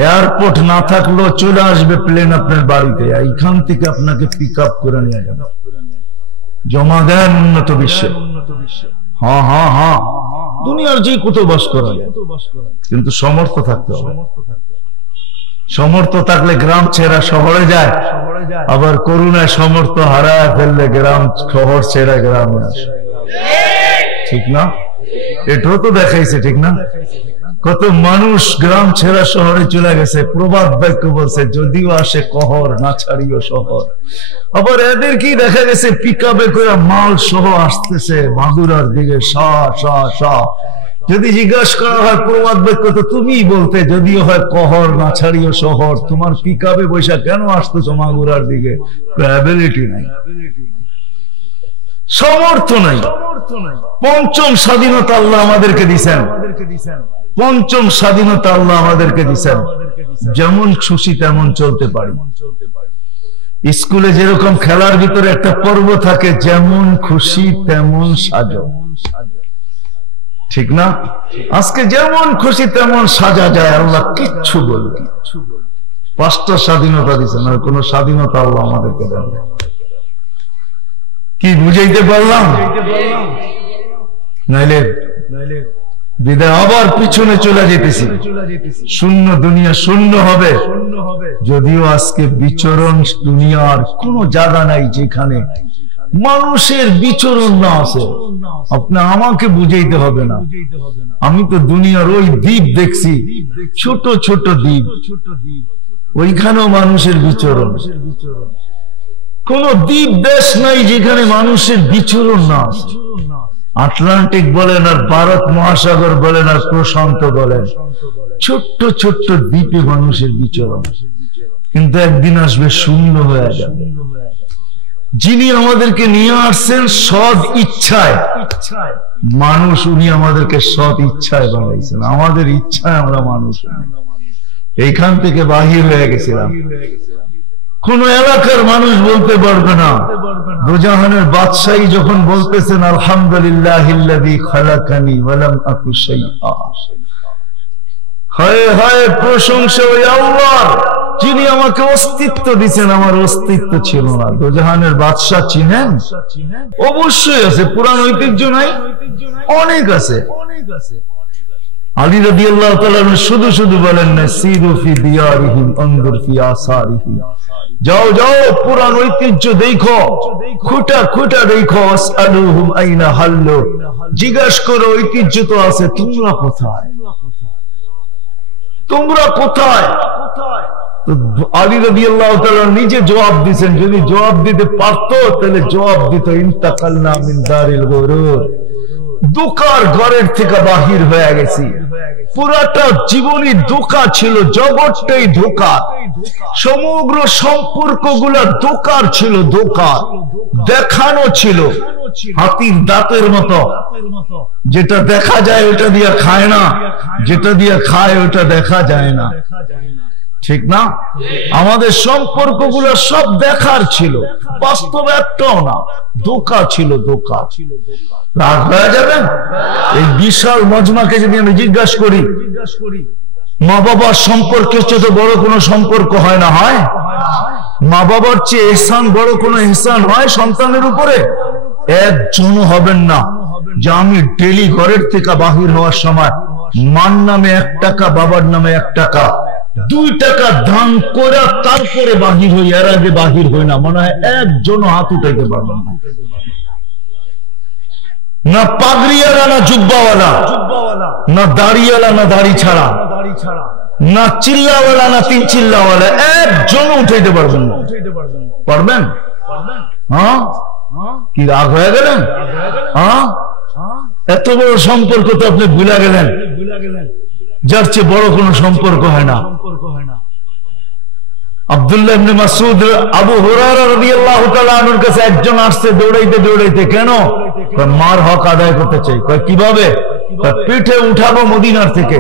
এয়ারপোর্ট না থাকলেও চলে আসবে প্লেন আপনার বাড়িতে, এইখান থেকে আপনাকে পিক আপ করে নিয়ে যাবে। জমা দেন উন্নত বিশ্বে। হ্যাঁ হ্যাঁ হ্যাঁ, দুনিয়ার যে কোথাও বাস করা যায়, কিন্তু সমর্থ থাকতে হবে। সমর্থ থাকলে গ্রাম ছেড়া শহরে যায়, আবার করুণায় সমর্থ হারায় ফেললে গ্রাম শহর ছেড়া গ্রামে আসে। ঠিক না? এটাও তো দেখাইছে, ঠিক না? কত মানুষ গ্রাম ছেড়া শহরে চলে গেছে। প্রবাদ বাক্য বলছে, যদিও আসে কহর না ছাড়িও শহর। আবার এদের কি দেখা গেছে পিকআপে করে মাল সহ আসতেছে মাগুরার দিকে, যদি জিজ্ঞাসা করা হয় প্রবাদ বাক্য তো তুমি বলতে, যদিও হয় কহর না ছাড়িও শহর, তোমার পিকআপে বৈশা কেন আসতেছো মাগুরার দিকে? অ্যাবিলিটি নাই, সমর্থ নাই। পঞ্চম স্বাধীনতা আল্লাহ আমাদেরকে দিছেন, পঞ্চম স্বাধীনতা আল্লাহ আমাদেরকে দিছেন, যেমন খুশি তেমন চলতে পারি। স্কুলে যেরকম খেলার ভিতরে একটা পর্ব থাকে, যেমন খুশি তেমন সাজো, ঠিক না? আজকে যেমন খুশি তেমন সাজা যায়, আল্লাহ কিচ্ছু বলবে। পাঁচটা স্বাধীনতা দিচ্ছেন, আর কোন স্বাধীনতা আল্লাহ আমাদেরকে দেন। কি বুঝাইতে পারলাম? নাইলে বিদায় আবার পিছনে চলে যেতেছি, শূন্য দুনিয়া শূন্য হবে। যদিও আজকে বিচরণ দুনিয়ার কোন জায়গা নাই যেখানে মানুষের বিচরণ না আছে। আপনি আমাকে বুঝাইতে হবে না, আমি তো দুনিয়ার ওই দ্বীপ দেখছি, ছোট ছোট দ্বীপ, ওইখানেও মানুষের বিচরণ। কোন দ্বীপ দেশ নাই যেখানে মানুষের বিচরণ না আছে। আটলান্টিক বলেন আর ভারত মহাসাগর বলেন আর প্রশান্ত বলেন, ছোট্ট ছোট্ট দ্বীপে মানুষের বিচরণ। কিন্তু একদিন আসবে শূন্য হয়ে যাবে। যিনি আমাদেরকে নিয়ে আসছেন সৎ ইচ্ছায় মানুষ, উনি আমাদেরকে সৎ ইচ্ছায় বানাইছেন। আমাদের ইচ্ছায় আমরা মানুষ এইখান থেকে বাহির হয়ে গেছিলাম। কোন এলাকার মানুষ বলতে পারবে না। দুজাহানের বাদশাহী যখন বলতেছেন আলহামদুলিল্লাহিল্লাযী খালাকানি ওয়া লাম আকু শাইআ, হায় হায় প্রশংসা ওই আল্লাহর যিনি আমাকে অস্তিত্ব দিয়েছেন, আমার অস্তিত্ব ছিল না। দুজাহানের বাদশা চিনেন? অবশ্যই আছে, পুরান ঐতিহ্য নাই? অনেক আছে। আলী রাদিয়াল্লাহু তাআলা শুধু শুধু বলেন না, সিরু ফি দিয়ারিহিম আনজুর ফি আসারিহিম, যাও যাও পুরান ঐতিহ্য দেখো, খুঁটা খুঁটা দেখো, আসআলুহুম আইনা হাল্লু, জিজ্ঞাসা করো ঐতিহ্য তো আছে, তোমরা কোথায়, তোমরা কোথায়? আলী রাদিয়াল্লাহু তাআলা নিজে জবাব দিয়েছেন। যদি জবাব দিতে পারতো তাহলে জবাব দিত, ইনতাকালনা মিন দারিল গুরুর, ধোঁকার ঘরের থেকে বাহির হয়ে গেছি। পুরাটা জীবনী ধোঁকা ছিল, জগৎটাই ধোঁকা, সমগ্র সম্পর্কগুলো ধোঁকার ছিল, ধোঁকা দেখানো ছিল। হাতির দাঁতের মতো, যেটা দেখা যায় ওটা দিয়ে খায় না, যেটা দিয়ে খায় ওটা দেখা যায় না, ঠিক না? আমাদের সম্পর্কগুলো সব দেখার ছিল, বাস্তব একটাও না, ধোঁকা ছিল, ধোঁকা। রাগ হয়ে যাবেন? এই বিশাল মজমাকে যদি আমি জিজ্ঞাসা করি, মা বাবার সম্পর্কের চেয়ে তো বড় কোনো সম্পর্ক হয় না? হয়? মা বাবার চেয়ে ইহসান বড় কোনো ইহসান হয় সন্তানের উপরে? একজনও হবেন না যে আমি ডেলি ঘরের থেকে বাহির হওয়ার সময় মার নামে 1 টাকা, বাবার নামে 1 টাকা, 2 টাকা দান করে তারপরে বাহির হই, এর আগে বাহির হই না। মনে হয় একজনও হাত উঠাইতে পারবেন না। না পাগড়িওয়ালা, না জুব্বাওয়ালা, না দাড়িওয়ালা, না দাড়ি ছাড়া, না চিল্লাওয়ালা, না 3 চিল্লাওয়ালা, একজনও উঠাইতে পারবেন না। পারবেন? হ্যাঁ? কি রাগ হয়ে গেলেন? হ্যাঁ, এত বড় সম্পর্ক তো আপনি ভুলে গেলেন, যার চেয়ে বড় কোনো সম্পর্ক হয় না। আব্দুল্লাহ ইবনে মাসউদ, আবু হুরায়রা রাদিয়াল্লাহু তাআলা আনহুর কাছে একজন আসছে দৌড়াইতে দৌড়াইতে। কেন? মার হক আদায় করতে চাই। কিভাবে? পিঠে উঠাবো মদিনার থেকে,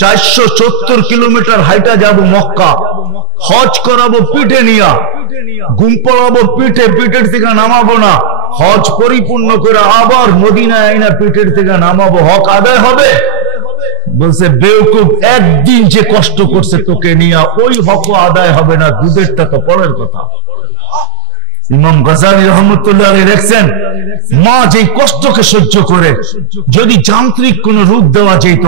470 কিলোমিটার হাইটা যাব মক্কা, হজ করাবো পিঠে নিয়া, ঘুম পড়াবো পিঠে, পিঠের থেকে নামাবো না, হজ পরিপূর্ণ করে আবার মদিনায় আইনা পিঠের থেকে নামাবো, হক আদায় হবে? বলছে বেওকুফ, একদিন যে কষ্ট করছে তোকে নিয়া ওই হক আদায় হবে না, দুধেরটা তো পরের কথা। ইমাম গাজালি রহমতুল্লাহ আলাইহি লিখছেন, মা যে কষ্টকে সহ্য করে যদি যান্ত্রিক কোন রূপ দেওয়া যেত,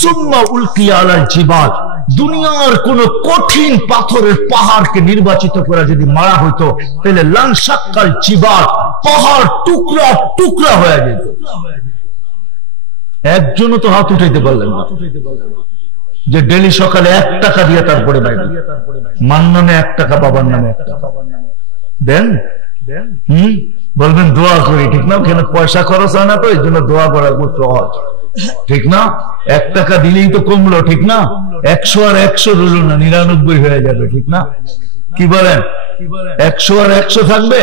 সুম্মা উলকিয়া আলাল জিবাল, দুনিয়ার কোন কঠিন পাথরের পাহাড়কে নির্বাচিত করে যদি মারা হইতো তাহলে লাংসাক্কাল চিবাত পাহাড় টুকরা টুকরা হয়ে যেত। একজনও তো হাত উঠাইতে পারলেন না যে ডেলি সকালে 1 টাকা দিয়ে তারপরে বাইরে মান্নানে 1 টাকা, বাবার নামে 1 টাকা দেন। বলবেন দোয়া করি, ঠিক না? ওখানে পয়সা খরচ হয় না, তো এই জন্য দোয়া করা খুব সহজ, ঠিক না? 1 টাকা দিলেই তো কমলো, ঠিক না? 100 আর 100 রইল না, 99 হয়ে যাবে, ঠিক না? কি বলেন? 100 আর 100 থাকবে,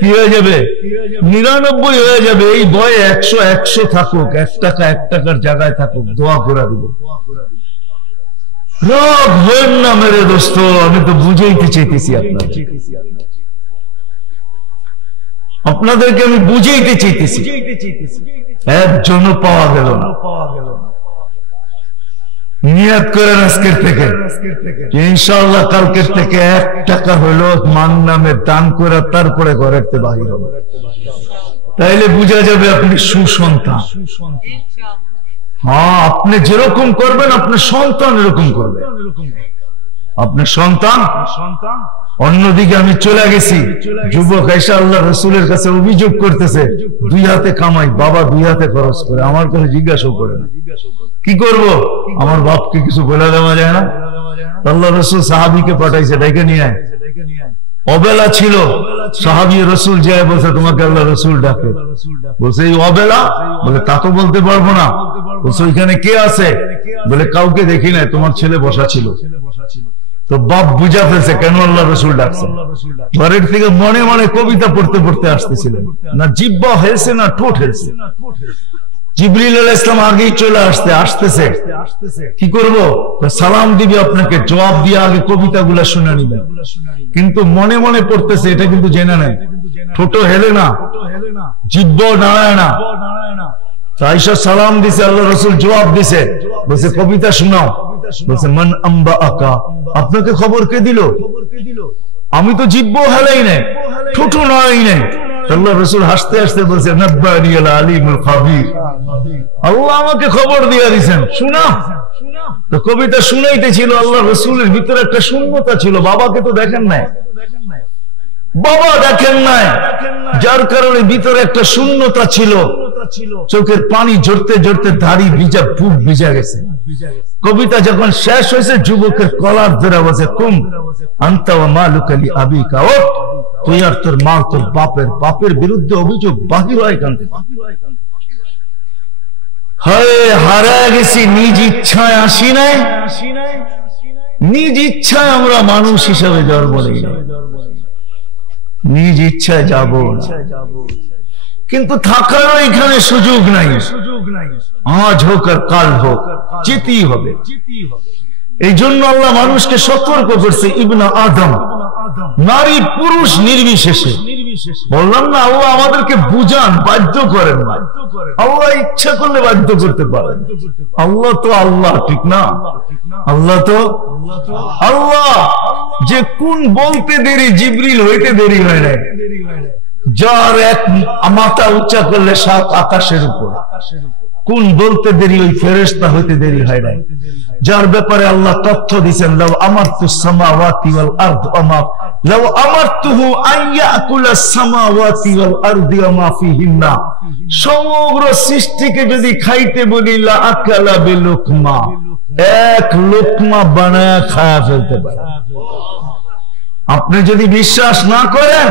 কি হয়ে যাবে? 99 হয়ে যাবে। এই বয়ে 100 থাকুক, 1 টাকা 1 টাকার জায়গায় থাকুক, দোয়া করে দিব। রাগ হইন না মেরে দোস্ত, আমি তো বুঝাইতে চাইতেছি আপনাদেরকে আমি বুঝাইতে চাইতেছি। একজনও পাওয়া গেল না। নিয়ত করেন আজকের থেকে, ইনশাআল্লাহ কালকের থেকে 1 টাকা হলো মান নামে দান করে তারপরে ঘরের থেকে বাহির হবে। তাইলে বোঝা যাবে আপনি সুসন্তান। হ্যাঁ, আপনি যেরকম করবেন আপনার সন্তান এরকম করবে। আপনার সন্তান অন্যদিকে আমি চলে গেছি, যুবক এসে আল্লাহ রসুলের কাছে অভিযোগ করতেছে 2 হাতে কামাই, বাবা 2 হাতে খরচ করে, আমার কাছে জিজ্ঞাসাও করে না। কি করব? আমার বাপকে কিছু বলে দেওয়া যায় না? আল্লাহ রসুল সাহাবিকে পাঠাইছে, ডেকে নিয়ে আয়। অবেলা ছিল, সাহাবী রসুল যায় বলছে তোমাকে আল্লাহ রসুল ডাকে। বলছে এই অবেলা? বলে তা তো বলতে পারবো না। বলছে ওইখানে কে আছে? বলে কাউকে দেখি নাই, তোমার ছেলে বসা ছিল। তো বাপ বুঝা ফেলছে কেন আল্লাহ রসুল ডাকছে। ঘরের থেকে মনে মনে কবিতা পড়তে পড়তে আসতেছিলেন, না জিব্বা হেলছে না ঠোঁট হেলছে। জিবরিল আলাইহিস সালাম আগেই চলে আসতেছে। কি করব? সালাম দিবি, আপনাকে জবাব দিয়ে আগে কবিতাগুলা শুনে নিবেন। কিন্তু মনে মনে পড়তেছে, এটা কিন্তু জেনে নেন, ঠোঁট হেলে না, জিব্বা নাড়ায় না। আয়েশা সালাম দিছে, আল্লাহ রাসূল জবাব দিছে, বলছে কবিতা শোনাও। বলছে মান আম্বা আকা, আপনাকে খবর কে দিল? আমি তো জিব্বা হেলাই নাই, ঠোঁট নাড়াই নাই। আল্লাহ রাসূল হাসতে হাসতে বলছে নাব্বানি আল আলিমুল খাবীর, আল্লাহ আমাকে খবর দিয়ে দিয়েছেন, শোনা। তো কবিতা শুনাইতেছিল, আল্লাহ রাসূলের ভিতরে একটা শূন্যতা ছিল। বাবাকে তো দেখেন নাই, বাবা দেখেন নাই, যার কারণে ভিতরে একটা শূন্যতা ছিল। চোখের পানি ঝরতে ঝরতে দাড়ি ভিজা, বুক ভিজা গেছে। কবিতা যখন শেষ হয়েছে, যুবকের কলার ধরে বসে কুম আনতা ওয়া মালুকা লি আবিকা, ও তুই আর তোর মা তোর বাপের বিরুদ্ধে অভিযোগ বাহির হয় এখান থেকে। হারায় গেছি, নিজ ইচ্ছায় আসি নাই, নিজ ইচ্ছায় আমরা মানুষ হিসাবে জন্ম নেই, নিজ ইচ্ছায় যাব না। কিন্তু থাকারও এখানে সুযোগ নাই, আজ হোক আর কাল হোক, যেতেই হবে। এই জন্য আল্লাহ মানুষকে সতর্ক করছে, ইবনা আদম, নারী পুরুষ নির্বিশেষে। বললাম না, আল্লাহ আমাদেরকে বুঝান, বাধ্য করেন না। আল্লাহ ইচ্ছা করলে বাধ্য করতে পারেন। আল্লাহ তো আল্লাহ, ঠিক না? আল্লাহ তো আল্লাহ, যে কোন বলতে দেরি, জিবরিল হইতে দেরি হয় না, যার এক মাথা উচ্চা করলে 7 আকাশের উপর, কোন বলতে দেরি, ওই ফেরেশতা হইতে দেরি হয় না। যার ব্যাপারে আল্লাহ তথ্য দিয়েছেন, লাউ আমারতুস সামাওয়াতি ওয়াল আরদ আমা লাউ আমারতুহু আন ইয়াকুলাস সামাওয়াতি ওয়াল আরদি ওয়া ফিহিন্না, সমগ্র সৃষ্টিকে যদি খাইতে বলি লা আকালা বিলুকমা, 1 লোকমা বানায়া খায়া ফেলতে পারে। আপনি যদি বিশ্বাস না করেন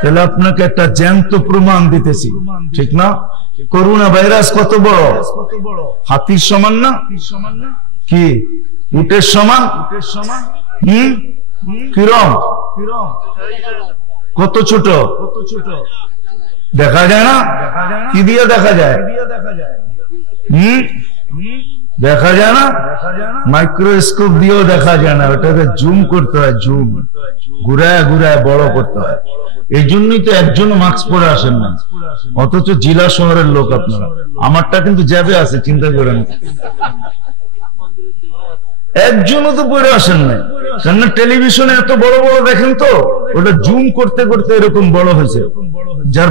তাহলে আপনাকে একটা জ্যান্ত প্রমাণ দিতেছি, ঠিক না? করোনা ভাইরাস কত বড়? হাতির সমান না? কি উটের সমান? কিরম? কত ছোট, দেখা যায় না? কি দিয়ে দেখা যায়? দেখা যায় না, মাইক্রোস্কোপ দিয়েও দেখা যায় না, ওটাকে জুম করতে হয়, জুম ঘুরায় ঘুরায় বড় করতে হয়। এই জন্যই তো একজন মাস্ক পরে আসেন না, অথচ জেলা শহরের লোক আপনারা। আমারটা কিন্তু জ্যাবে আছে, চিন্তা করেন, একজনও তো পরে আসেন না, কেননা টেলিভিশনে এত বড় বড় দেখেন তো, ওটা জুম করতে করতে এরকম বড় হয়েছে। যার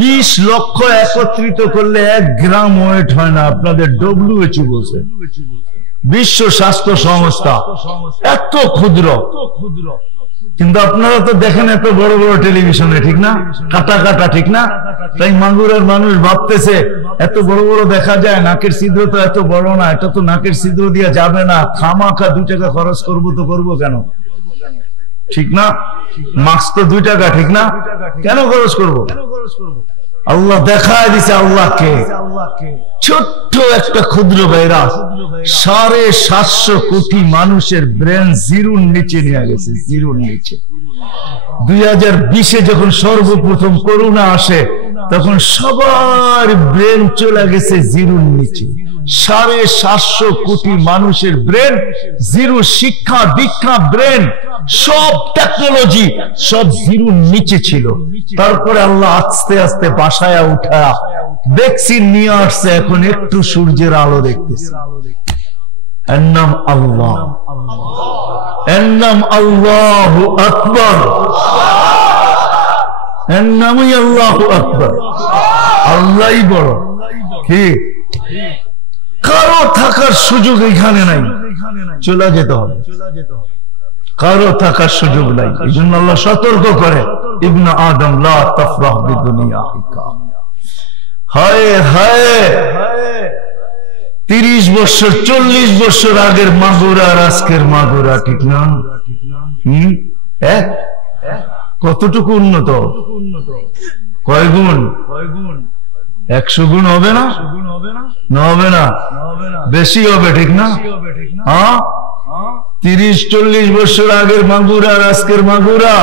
20 লক্ষ একত্রিত করলে 1 গ্রাম ওয়েট হয় না, আপনাদের WHO বলছে। বিশ্ব স্বাস্থ্য সংস্থা, এত ক্ষুদ্র। কিন্তু আপনারা তো দেখেন এত বড় বড় টেলিভিশনে, ঠিক না? কাটা কাটা, ঠিক না? তাই মাগুরার মানুষ ভাবতেছে এত বড় বড় দেখা যায়, নাকের ছিদ্র তো এত বড় না, এটা তো নাকের ছিদ্র দিয়ে যাবে না, খামাখা 2 টাকা খরচ করবো তো করবো কেন, ঠিক না? মাস্ক তো 2 টাকা, ঠিক না? কেন খরচ করবো? আল্লাহ দেখায় দিছে আল্লাহকে। ছোট্ট একটা ক্ষুদ্র ভাইরাস 750 কোটি মানুষের ব্রেন জিরোর নিচে নিয়ে গেছে, জিরোর নিচে। 2020-এ যখন সর্বপ্রথম করোনা আসে তখন সবার ব্রেন চলে গেছে জিরোর নিচে। 750 কোটি মানুষের ব্রেন জিরো, শিক্ষা দীক্ষা ব্রেন সব টেকনোলজি সব জিরোর নিচে ছিল। তারপরে আল্লাহ আস্তে আস্তে বাসায় উঠা ভ্যাকসিন নিয়ে আসছে, এখন একটু সূর্যের আলো দেখতেছে। এর নাম আল্লাহ, এর নাম আল্লাহু আকবার, এর নামই আল্লাহু আকবার। আল্লাহই বড়। কি কারো থাকার সুযোগ এখানে নাই, চলে যেতে হবে। কারো থাকার সুযোগ নাই। এই জন্য আল্লাহ সতর্ক করে, ইবনে আদম লা তাফরাহ বিদুনিয়াহিকা। হায় হায়, 30 বছর 40 বছর আগের মাগুরা আর আজকের মাগুরা, ঠিক না? কতটুকু উন্নত, কয় গুণ? 100 গুণ হবে না? হবে না, বেশি হবে, ঠিক না? হ্যাঁ, 30-40 বছর আগের মাগুরা আর আজকের মাগুরা।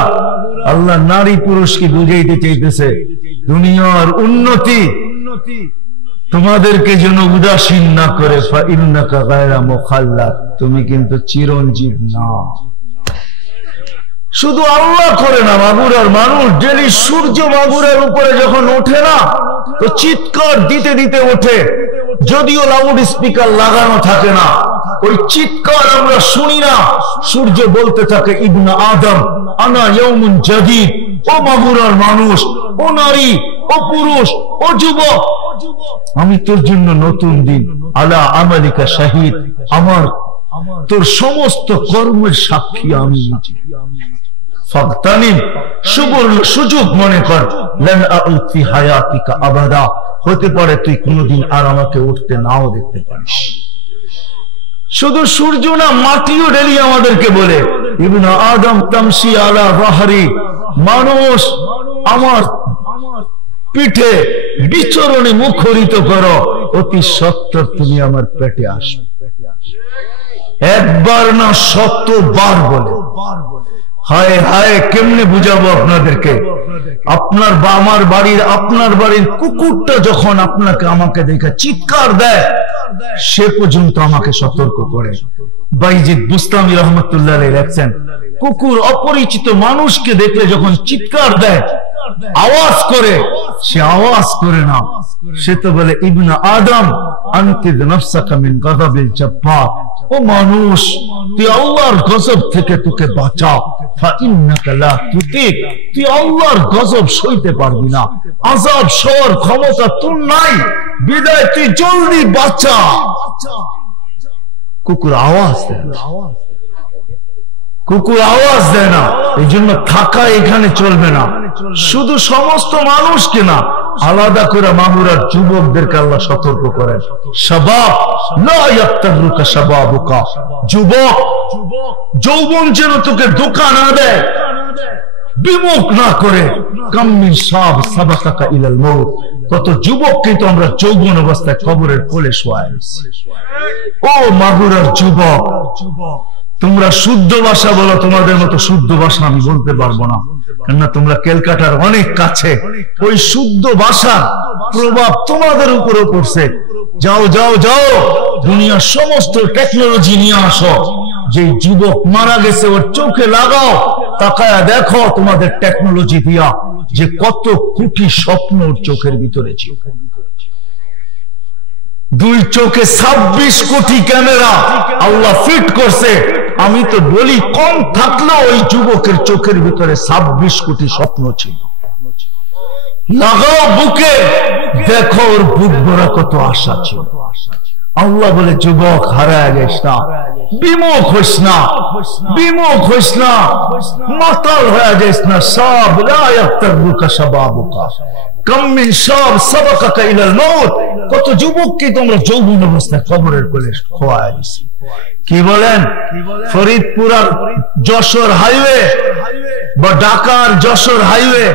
আল্লাহ নারী পুরুষকে বুঝাইতে চাইতেছে দুনিয়ার উন্নতি তোমাদেরকে যেন উদাসীন না করে, ফাইন্নাকা গায়রা মুখাল্লাদ, তুমি কিন্তু চিরঞ্জীব না। শুধু আল্লাহ করে না, মাগুরার মানুষ ডেলি সূর্য মাগুরার উপরে যখন ওঠে না তো চিৎকার দিতে দিতে ওঠে, যদিও লাউড স্পিকার লাগানো থাকে না, ওই চিৎকার আমরা শুনি না। সূর্য বলতে থাকে, ইবনে আদম আনা ইয়াউমুন জাদীদ, ও মাগুরার মানুষ, ও নারী, ও পুরুষ, ও যুবক, আমি তোর জন্য নতুন দিন, আলা আমালিকা শাহিদ, আমার তোর সমস্ত কর্মের সাক্ষী আমি নিজে। ফাগতানিম, সুবর্ণ সুযোগ মনে কর, লান আউত ফি হায়াতিকা আবাদা, হতে পারে তুই কোনদিন আর আমাকে উঠতে নাও দেখতে পারিস। শুধু সূর্য না, মাটিও ডেলি আমাদেরকে বলে, ইবনে আদম তামশি আলা যাহরি, মানুষ আমার পিঠে বিচরণে মুখরিত করো, অতি সত্বর তুমি আমার পেটে আসো। একবার না 100 বার বলে। হায় হায়, কেমনে বুঝাবো আপনাদেরকে? আপনার বা আমার বাড়ির, আপনার বাড়ির কুকুরটা যখন আপনাকে আমাকে দেখে চিৎকার দেয়, সে পর্যন্ত আমাকে সতর্ক করে। বাইজিদ বুস্তামি রহমতুল্লাহ আলাইহি লেখছেন, কুকুর অপরিচিত মানুষকে দেখলে যখন চিৎকার দেয়, আওয়াজ করে, সে আওয়াজ করে না, সে তো বলে, ইবনে আদম আনকিদ নাফসাকা মিন গাযাবিল জাব্বার, ও মানুষ তুই আল্লাহর গজব থেকে তোকে বাঁচা, ফাইন্নাকা লা তুতিক, তুই আল্লাহর গজব সইতে পারবি না, আযাব সহ্যের ক্ষমতা তোর নাই, বিদায় তুই জলদি বাঁচা। কুকুর আওয়াজ দেয়, কুকুর আওয়াজ দেয় না। এই জন্য থাকা এখানে চলবে না, শুধু সমস্ত মানুষকে না, আলাদা করে মাগুরার যুবকদেরকে আল্লাহ সতর্ক করেন, শাবাব লা ইয়াক্তারুকা শাবাবুকা, যুবক যৌবন যেন তোকে ধোঁকা না দেয়, বিমুখ না করে। কাম মিন শাব সাবাকাকা ইলাল মউত, কত যুবককে তো আমরা যৌবন অবস্থায় কবরের কোলে শোয়াই। ও মাগুরার যুবক, তোমরা শুদ্ধ ভাষা বলো, তোমাদের মতো শুদ্ধ ভাষা আমি বলতে পারবো না, কেননা তোমরা ক্যালকাটার অনেক কাছে। ওই শুদ্ধ ভাষার প্রভাব তোমাদের উপরে পড়ছে। যাও যাও যাও, দুনিয়ার সমস্ত টেকনোলজি নিয়ে আসো। যে যুবক মারা গেছে ওর চোখে লাগাও, তাকায়া দেখো তোমাদের টেকনোলজি দিয়া যে কত কোটি স্বপ্ন ওর চোখের ভিতরে ছিল। 2 চোখে 26 কোটি ক্যামেরা আল্লাহ ফিট করছে। আমি তো বলি কম থাকলেও ওই যুবকের চোখের ভিতরে 26 কোটি স্বপ্ন ছিল। লাগাও বুকে, দেখো ওর বুক ভরা কত আশা ছিল। আল্লাহ বলে যুবক হারায় গেছ না, বিমুখ হইস না, বিমুখ হইস না, মাতাল হয়ে যাস না। সব লা ইয়াক্তারুকা শাবাবুকা কাম মিন শাব সাবাকাকা ইলাল মাউত। কত যুবককে তোমরা যৌবন অবস্থায় কবরের কোলে খোয়ায় দিছি। কি বলেন? ফরিদপুর আর যশোর হাইওয়ে বা ঢাকার যশোর হাইওয়ে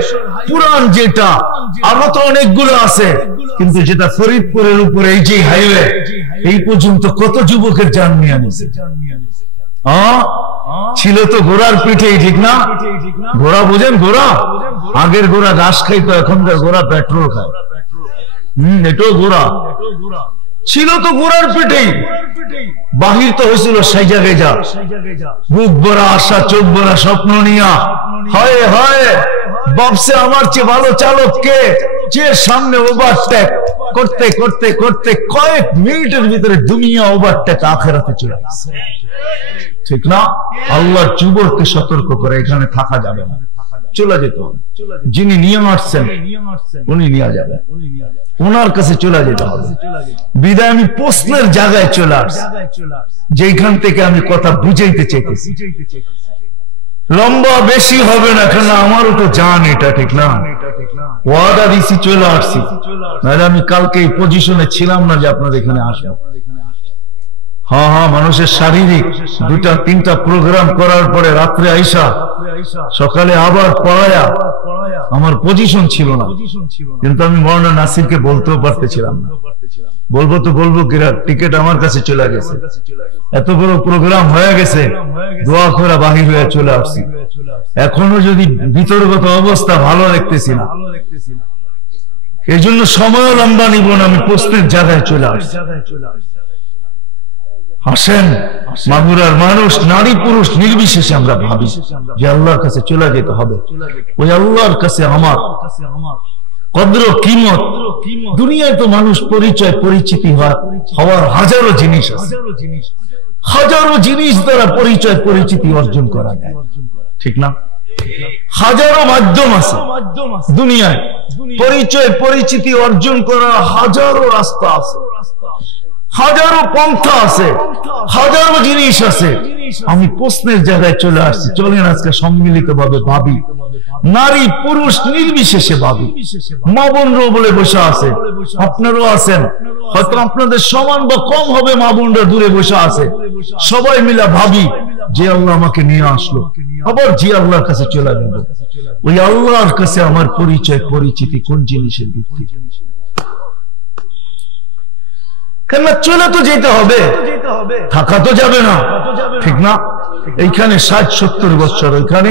পুরান যেটা, আরো তো অনেকগুলো আছে, কিন্তু যেটা ফরিদপুরের উপরে এই যে হাইওয়ে, এই পর্যন্ত কত যুবকের জান নিয়ে আনিছে। ছিল তো ঘোড়ার পিঠেই, ঠিক না? ঘোড়া বুঝেন? ঘোড়া আগের ঘোড়া ঘাস খাইতো, এখনকার ঘোড়া পেট্রোল খায়। এটাও ঘোড়া ছিল তো ঘোড়ার পিঠেই। বাহির তো হয়েছিল সাইজা গেজা, বুক ভরা আশা, চোখ ভরা স্বপ্ন নিয়া। হয় হয় বাপসে আমার চেয়ে ভালো চালক কে, যে সামনে ওভারটেক করতে করতে করতে কয়েক মিনিটের ভিতরে দুনিয়া ওভারটেক আখেরাতে চলে আসছে, ঠিক না? আল্লাহ যুবককে সতর্ক করে এখানে থাকা যাবে না, চলে যেতে হবে। যিনি নিয়ে আসছেন উনি নিয়ে যাবেন, ওনার কাছে চলে যেতে হবে। বিদায় আমি প্রশ্নের জায়গায় চলে আসছি, যেখান থেকে আমি কথা বুঝাইতে চাইতেছি। লম্বা বেশি হবে না, কেন আমারও তো জান এটা, ঠিক না? ওয়াদা দিছি, চলে আসছি। নাহলে আমি কালকে এই পজিশনে ছিলাম না যে আপনার এখানে আসবো। হ্যাঁ হ্যাঁ, মানুষের শারীরিক 2-3টা প্রোগ্রাম করার পরে রাত্রে আইসা সকালে আবার পড়ায়া আমার পজিশন ছিল না, কিন্তু আমি মৌলানা নাসিরকে বলতেও পারতেছিলাম না। বলবো তো বলবো কিরা, টিকিট আমার কাছে চলে গেছে, এত বড় প্রোগ্রাম হয়ে গেছে, দোয়া করে বাহির হয়ে চলে আসছি। এখনো যদি ভিতরগত অবস্থা ভালো দেখতেছি না, এই জন্য সময় লম্বা নিব না, আমি প্রশ্নের জায়গায় চলে আসছি। আসেন, মাগুরার মানুষ নারী পুরুষ নির্বিশেষে আমরা ভাবি যে আল্লাহর কাছে চলে যেতে হবে। ওই আল্লাহর কাছে আমার কদর কিমত, দুনিয়ায় তো মানুষ পরিচয় পরিচিতি হওয়ার হাজারো জিনিস আছে, হাজারো জিনিস দ্বারা পরিচয় পরিচিতি অর্জন করা যায়, ঠিক না? হাজারো মাধ্যম আছে দুনিয়ায়, পরিচয় পরিচিতি অর্জন করার হাজারো রাস্তা আছে, হাজারো পন্থা আছে, হাজারো জিনিস আছে। আমি প্রশ্নের জায়গায় চলে আসছি। চলেন আজকে সম্মিলিত ভাবে ভাবি, নারী পুরুষ নির্বিশেষে ভাবি। মা বোনরা বলে বসে আছে, আপনারাও আছেন, হয়তো আপনাদের সমান বা কম হবে, মা বোনরা দূরে বসে আছে। সবাই মিলে ভাবি যে আল্লাহ আমাকে নিয়ে আসলো, আবার যে আল্লাহর কাছে চলে যাব। ওই আল্লাহর কাছে আমার পরিচয় পরিচিতি কোন জিনিসের ভিত্তি? কেন চলে তো যেতে হবে, থাকা তো যাবে না, ঠিক না? এইখানে 60-70 বছর ওইখানে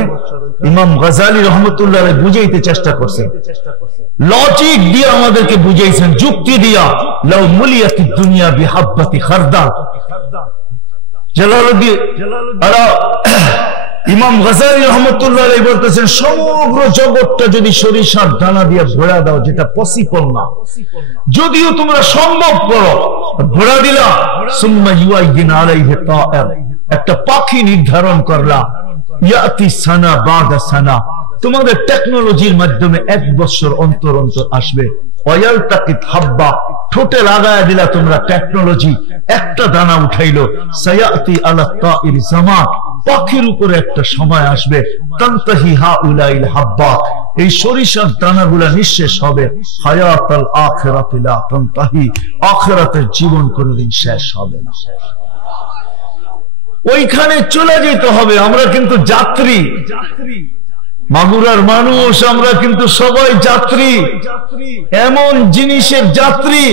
ইমাম গাজালি রহমতুল্লাহ বুঝাইতে চেষ্টা করছেন, লজিক দিয়ে আমাদেরকে বুঝাইছেন, যুক্তি দিয়া। লাউ মুলিয়াতিদ দুনিয়া বিহাব্বাতি খারদাল, জালালউদ্দিন ইমাম গাজালি রহমতুল্লাহ বলতেছেন, সমগ্র জগৎটা যদি সরিষার দানা দিয়ে ভরা দাও, যেটা পসিবল না, যদিও তোমরা সম্ভব করো, ভরা দিলা, সুম্মা ইউআইদিন আলাইহি তাআর, একটা পাখি নির্ধারণ করলা, ইয়াতি সানা বাদা সানা, তোমাদের টেকনোলজির মাধ্যমে 1 বছর অন্তর অন্তর আসবে। ওয়ায়ালতাকিত হাব্বা, ঠোঁটে লাগায় দিলা তোমরা টেকনোলজি, একটা দানা উঠাইলো। সায়াতি আলা তাইর জামা, পাখির উপরে একটা সময় আসবে, তানতাহি হাউলাইল হাব্বা, এই সরিষার দানাগুলা নিঃশেষ হবে। হায়াতাল আখিরাতি লা তানতাহি, আখিরাতের জীবন কোনদিন শেষ হবে না। ওইখানে চলে যেতে হবে। আমরা কিন্তু যাত্রী, মাগুরার মানুষ, আমরা কিন্তু সবাই যাত্রী, এমন জিনিসের যাত্রী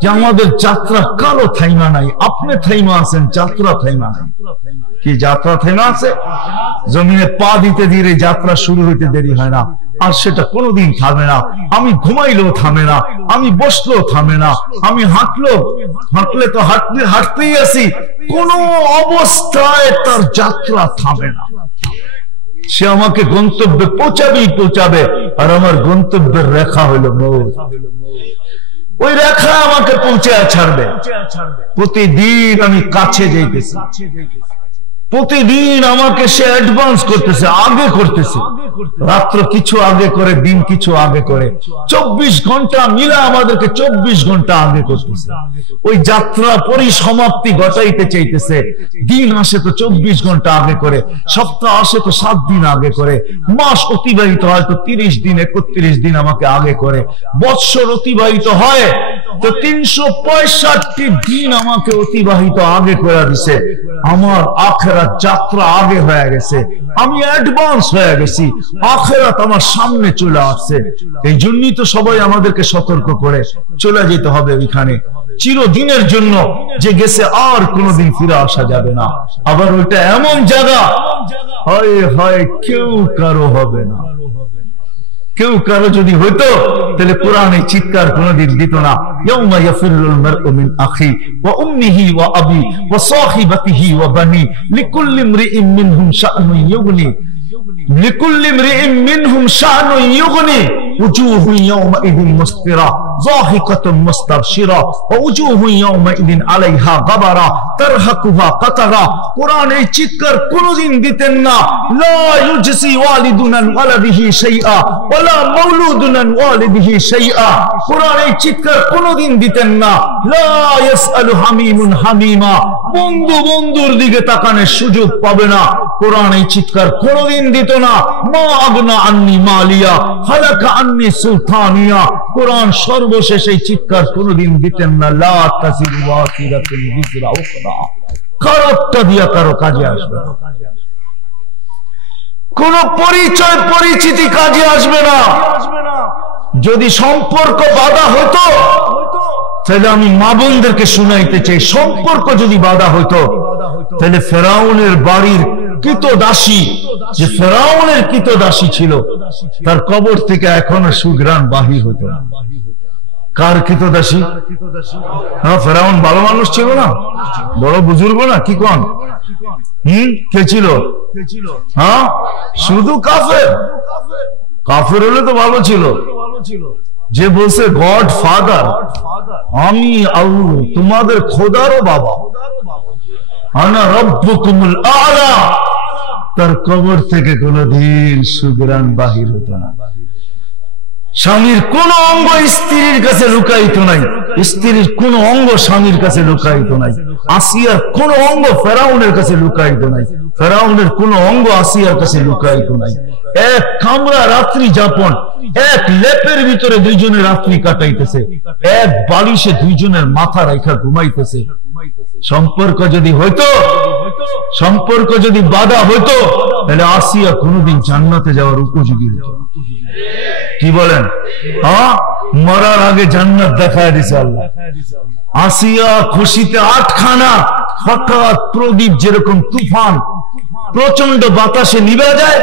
যে আমাদের যাত্রা কারো থাইমা নাই। আপনি থাইমা আছেন, যাত্রা থাইমা নাই। কি যাত্রা থাইমা আছে? জমিনে পা দিতে ধীরে যাত্রা শুরু হইতে দেরি হয় না, আর সেটা কোনোদিন থামে না। আমি ঘুমাইলেও থামে না, আমি বসলেও থামে না, আমি হাঁটলে তো হাঁটতেই আছি, কোন অবস্থায় তার যাত্রা থামে না। সে আমাকে গন্তব্যে পৌঁছাবে, আর আমার গন্তব্যের রেখা হলো মৌত। ওই রেখা আমাকে পৌঁছে ছাড়বে। প্রতিদিন আমি কাছে যাইতেছি, প্রতিদিন আমাকে সে অ্যাডভান্স করতেছে, আগে করতেছে, রাত্র কিছু আগে করে, দিন কিছু আগে করে, 24 ঘন্টা মিলে আমাদেরকে 24 ঘন্টা আগে করতেছে। ওই যাত্রা পরিসমাপ্তি ঘটাইতে চাইতেছে। দিন আসে তো 24 ঘন্টা আগে করে, সপ্তাহ আসে তো 7 দিন আগে করে, মাস অতিবাহিত হয় তো 30 দিন 31 দিন আমাকে আগে করে, বৎসর অতিবাহিত হয় তো 365 দিন আমাকে অতিবাহিত আগে করে দিছে। আমার আখিরাত যাত্রা আগে হয়ে গেছে, আমি অ্যাডভান্স হয়ে গেছি, আখিরাত আমার সামনে চলে আসছে। এই জন্যই তো সবাই আমাদেরকে সতর্ক করে চলে যেতে হবে ওইখানে চিরদিনের জন্য, যে গেছে আর কোনোদিন ফিরে আসা যাবে না। আবার ওইটা এমন জায়গা হয় হয় কেউ কারো হবে না। কেউ কারো যদি হইতো তাহলে কোরআনে চিৎকার কোনদিন দিত না, ইয়াউমা ইয়াফিরুল মারউ মিন আখি ওয়া উম্মিহি ওয়া আবি ওয়া সাহিবাতিহি ওয়া বানি লিকুল্লি ইমরিইন মিনহুম শা'নুন ইউগনি লিকুল্লি ইমরিইন মিনহুম শা'নুন ইউগনি উজুহু ইয়াউমাইযিন মুসফিরা যাহিকাতুন মুস্তাবশিরা ওয়া উজুহু ইয়াউমাইযিন আলাইহা গাবারা তারহাকুহা কাতারা। কোরআন এই চিৎকার কোনদিন দিতেন না, লা ইউজসি ওয়ালিদুন আন ওয়ালাদিহি শাইআ ওয়ালা মাওলুদুন আন ওয়ালিদিহি শাইআ। কোরআন এই চিৎকার কোনদিন দিতেন না, লা ইয়াসআলু হামিমুন হামিমা, বন্ধু বন্ধুর দিকে তাকানোর সুযোগ পাবে না। কোরআন এই চিৎকার কোনদিন দিত না, মা আগনা আন্নি মালিয়া হালাকা আন্নি সুলতানিয়া। কোরআন সর্বশেষ এই চিৎকার কোনদিন দিতেন না, লা তাসিরু ওয়াসিরাতুন বিজরা উখরা, খারাপটা দিয়া কারো কাজে আসবে না, কোন পরিচয় পরিচিতি কাজে আসবে না। যদি সম্পর্ক বাধা হতো তাহলে আমি মা বোনদেরকে শুনাইতে চাই, সম্পর্ক যদি বাধা হতো তাহলে ফেরাউনের বাড়ির কৃতদাসী, যে ফেরাউনের কৃতদাসী ছিল, তার কবর থেকে এখনো সুঘ্রাণ বাহির হতো না। কার কৃতদাসী? হ্যাঁ, ফেরাউন ভালো মানুষ ছিল না, বড় বুজুর্গ না, কি কোন কে ছিল? হ্যাঁ, শুধু কাফের। কাফের হলে তো ভালো ছিল। যে বলছে গড ফাদার, আমি আল্লাহ তোমাদের খোদারও বাবা, আনা রব্বুকুমুল আ'লা, তার কবর থেকে কোনদিন সুঘ্রাণ বাহির হতো না। স্বামীর কোন অঙ্গ স্ত্রীর কাছে লুকায়িত নাই, স্ত্রীর কোন অঙ্গ স্বামীর কাছে লুকায়িত নাই। আসিয়ার কোন অঙ্গ ফেরাউনের কাছে লুকায়িত নাই, ফেরাউনের কোন অঙ্গ আসিয়ার কাছে লুকায়িত নাই। এক কামরা রাত্রি যাপন, এক লেপের ভিতরে দুইজনের রাত্রি কাটাইতেছে, এক বালিশে দুইজনের মাথা রাখা ঘুমাইতেছে। সম্পর্ক যদি হইতো, সম্পর্ক যদি বাধা হইতো, তাহলে আসিয়া কোনদিন জান্নাতে যাওয়ার উপযোগী হতো। কি বলেন? হ্যাঁ, মরার আগে জান্নাত দেখায় দিছে আল্লাহ। আসিয়া খুশিতে আটখানা, হঠাৎ প্রদীপ যেরকম তুফান প্রচন্ড বাতাসে নিভে যায়,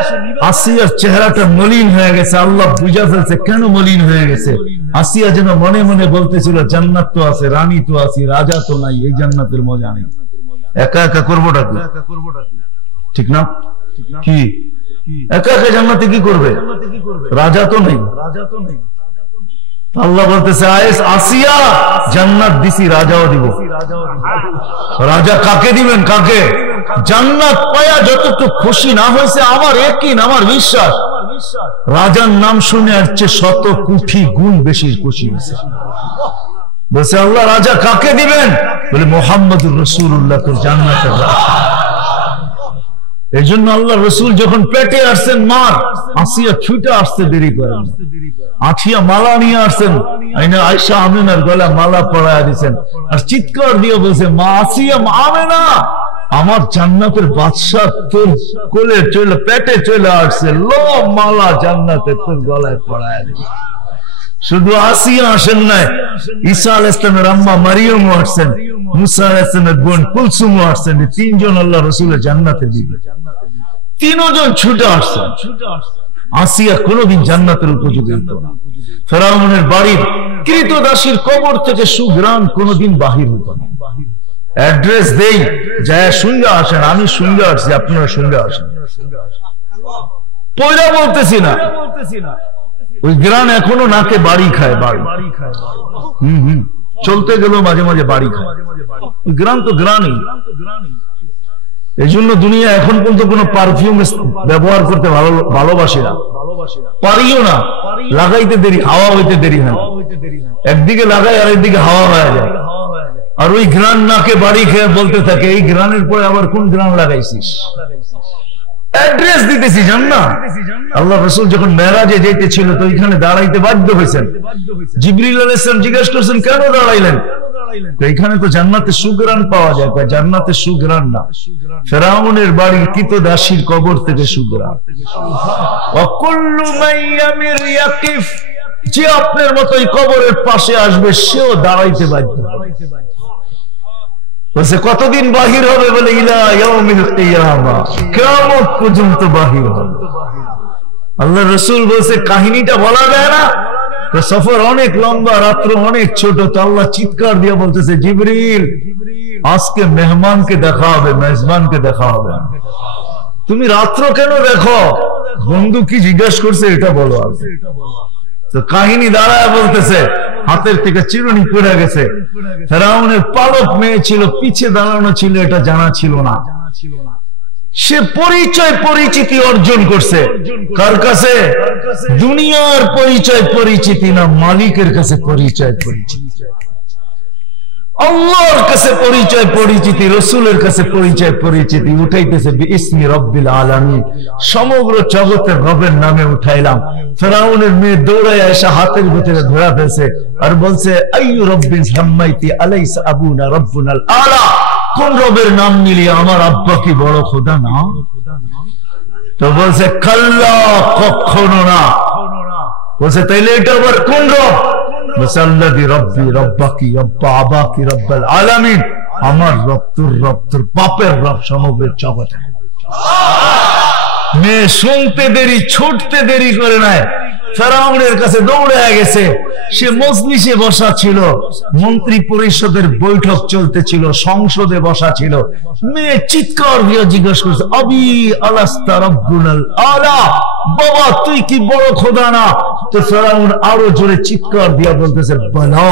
আসিয়ার চেহারাটা মলিন হয়ে গেছে। আল্লাহ বুঝা ফেলছে কেন মলিন হয়ে গেছে। আসিয়া যেন মনে মনে বলতেছিল, জান্নাত তো আছে, রানী তো আছে, রাজা তো নাই, এই জান্নাতের মজা নেই, একা একা করবোটা কি? ঠিক না? কি একা একা জান্নাতে কি করবে? রাজা তো নেই। আল্লাহ বলতেছে, আসিয়া জান্নাত দিছি, রাজাও দিব। রাজা কাকে দিবেন? কাকে? জান্নাত পায়া যতটুকু খুশি না হয়েছে আমার ইয়াকিন, আমার বিশ্বাস, রাজার নাম শুনে আসছে 100 কোটি গুণ বেশি খুশি হয়েছে। বলছে আল্লাহ রাজা কাকে দিবেন? বলে মুহাম্মদুর রাসূলুল্লাহ তো জান্নাতের রাজা। এই জন্য আল্লাহ রসুল যখন পেটে আসছেন মার, আসিয়া ছুটে আসতে দেরি করেন, আছিয়া মালা নিয়ে আসছেন, আয়েশা আমিনার গলা মালা পরায়া দিচ্ছেন, আর চিৎকার দিয়ে বলছে, মা আসিয়া আমেনা, আমার জান্নাতের বাদশাহ তোর কোলে চলে, পেটে চলে আসছে, লো মালা জান্নাতে তোর গলায় পরায়া দিচ্ছে। শুধু আসিয়া আসেন নাই, ঈসা আলাইহিস সালামের আম্মা মারিয়ামও আসছেন, মুসা আলাইহিস সালামের বোন কুলসুমও আসছেন। তিনজন আল্লাহ রসুলের জান্নাতে দিবে, তিনজন ছুটে আসছেন। আসিয়া কোনদিন জান্নাতের উপযোগী হতো না। ফেরাউনের বাড়ির কৃতদাসীর কবর থেকে সুঘ্রাণ কোনদিন বাহির হতো না। অ্যাড্রেস দেই, যায় শুনতে আসেন, আমি শুনতে আসছি, আপনারা শুনতে আসেন। পয়লা বলতেছি না, ওই গ্রান এখনো নাকে বাড়ি খায়, বাড়ি চলতে গেলেও মাঝে মাঝে বাড়ি খায়। ওই গ্রান তো গ্রানই। এই জন্য দুনিয়া এখন পর্যন্ত কোনো পারফিউম ব্যবহার করতে ভালোবাসে না, পারিও না, লাগাইতে দেরি, হাওয়া হইতে দেরি হয়, একদিকে লাগাই আর একদিকে হাওয়া হয়ে যায়, আর ওই ঘ্রাণ নাকে বাড়ি খেয়ে বলতে থাকে এই ঘ্রাণের পরে আবার কোন ঘ্রাণ লাগাইছিস, অ্যাড্রেস দিতেছি জান না। আল্লাহ রাসূল যখন মেরাজে যাইতেছিল তো এখানে দাঁড়াইতে বাধ্য হয়েছেন। জিবরিল আলাইহিস সালাম জিজ্ঞাসা করছেন কেন দাঁড়াইলেন? এখানে তো জান্নাতে সুঘ্রাণ পাওয়া যায়। জান্নাতে সুঘ্রাণ না, ফেরাউনের বাড়ির কৃতদাসীর কবর থেকে সুঘ্রাণ। ওয়াকুল্লু মাইয়ামির ইয়াকিফ, যে আপনার মতো এই কবরের পাশে আসবে সেও দাঁড়াইতে বাধ্য। বলছে কতদিন বাহির হবে? বলে ইলা ইয়াউমিল কিয়ামা, কিয়ামত পর্যন্ত বাহির হবে। আল্লাহ রাসূল বলছে কাহিনীটা বলা যায় না, তো সফর অনেক লম্বা, রাত্র অনেক ছোট। তো আল্লাহ চিৎকার দিয়ে বলতেছে জিবরিল আজকে মেহমানকে দেখা হবে, মেজবানকে দেখা হবে। তুমি রাত্র কেন দেখো? বন্ধু কি জিজ্ঞাসা করছে এটা বলো। তো কাহিনী দাঁড়ায় বলতেছে হাতের থেকে চিরুনি পড়ে গেছে, ফেরাউনের পালক মেয়ে ছিল, পিছে দাঁড়ানো ছিল, এটা জানা ছিল না। সে পরিচয় পরিচিতি অর্জন করছে কার কাছে? দুনিয়ার পরিচয় পরিচিতি না, মালিকের কাছে পরিচয় পরিচিতি, আল্লাহর কাছে পরিচয় পরিচিতি, রসুলের কাছে পরিচয় পরিচিতি উঠাইতেছে বিইসমি রব্বিল আলামিন, সমগ্র জগতের রবের নামে উঠাইলাম। ফেরাউনের মেয়ে দৌড়ায় এসে হাতের ভিতরে ধরা ফেলছে আর বলছে আইয়ু রব্বিন সাম্মাইতি আলাইসা আবুনা রব্বুনাল আলা, কোন রবের নাম নিলি? আমার আব্বা কি বড় খোদা না? তো বলছে কাল্লা, কখনো না। বলছে তাইলে এটা আবার কোন রব? বলছে আল্লাযী রব্বি রব্বাকি রব্বা আবাকি রব্বাল আলামিন, আমার রব তোর রব, তোর বাপের রব, সমগ্র জগতে। মেয়ে শুনতে দেরি, ছুটতে দেরি করে নাই, ফেরাউনের কাছে দৌড়ে গেছে। সে মজলিসে বসা ছিল, মন্ত্রী পরিষদের বৈঠক চলতেছিল, সংসদে বসা ছিল। মেয়ে চিৎকার দিয়ে জিজ্ঞাসা করছে আবি আলাস্তা রব্বুনাল আলা, বাবা তুই কি বড় খোদা না? তো ফেরাউন আরো জোরে চিৎকার দিয়ে বলতেছে বলা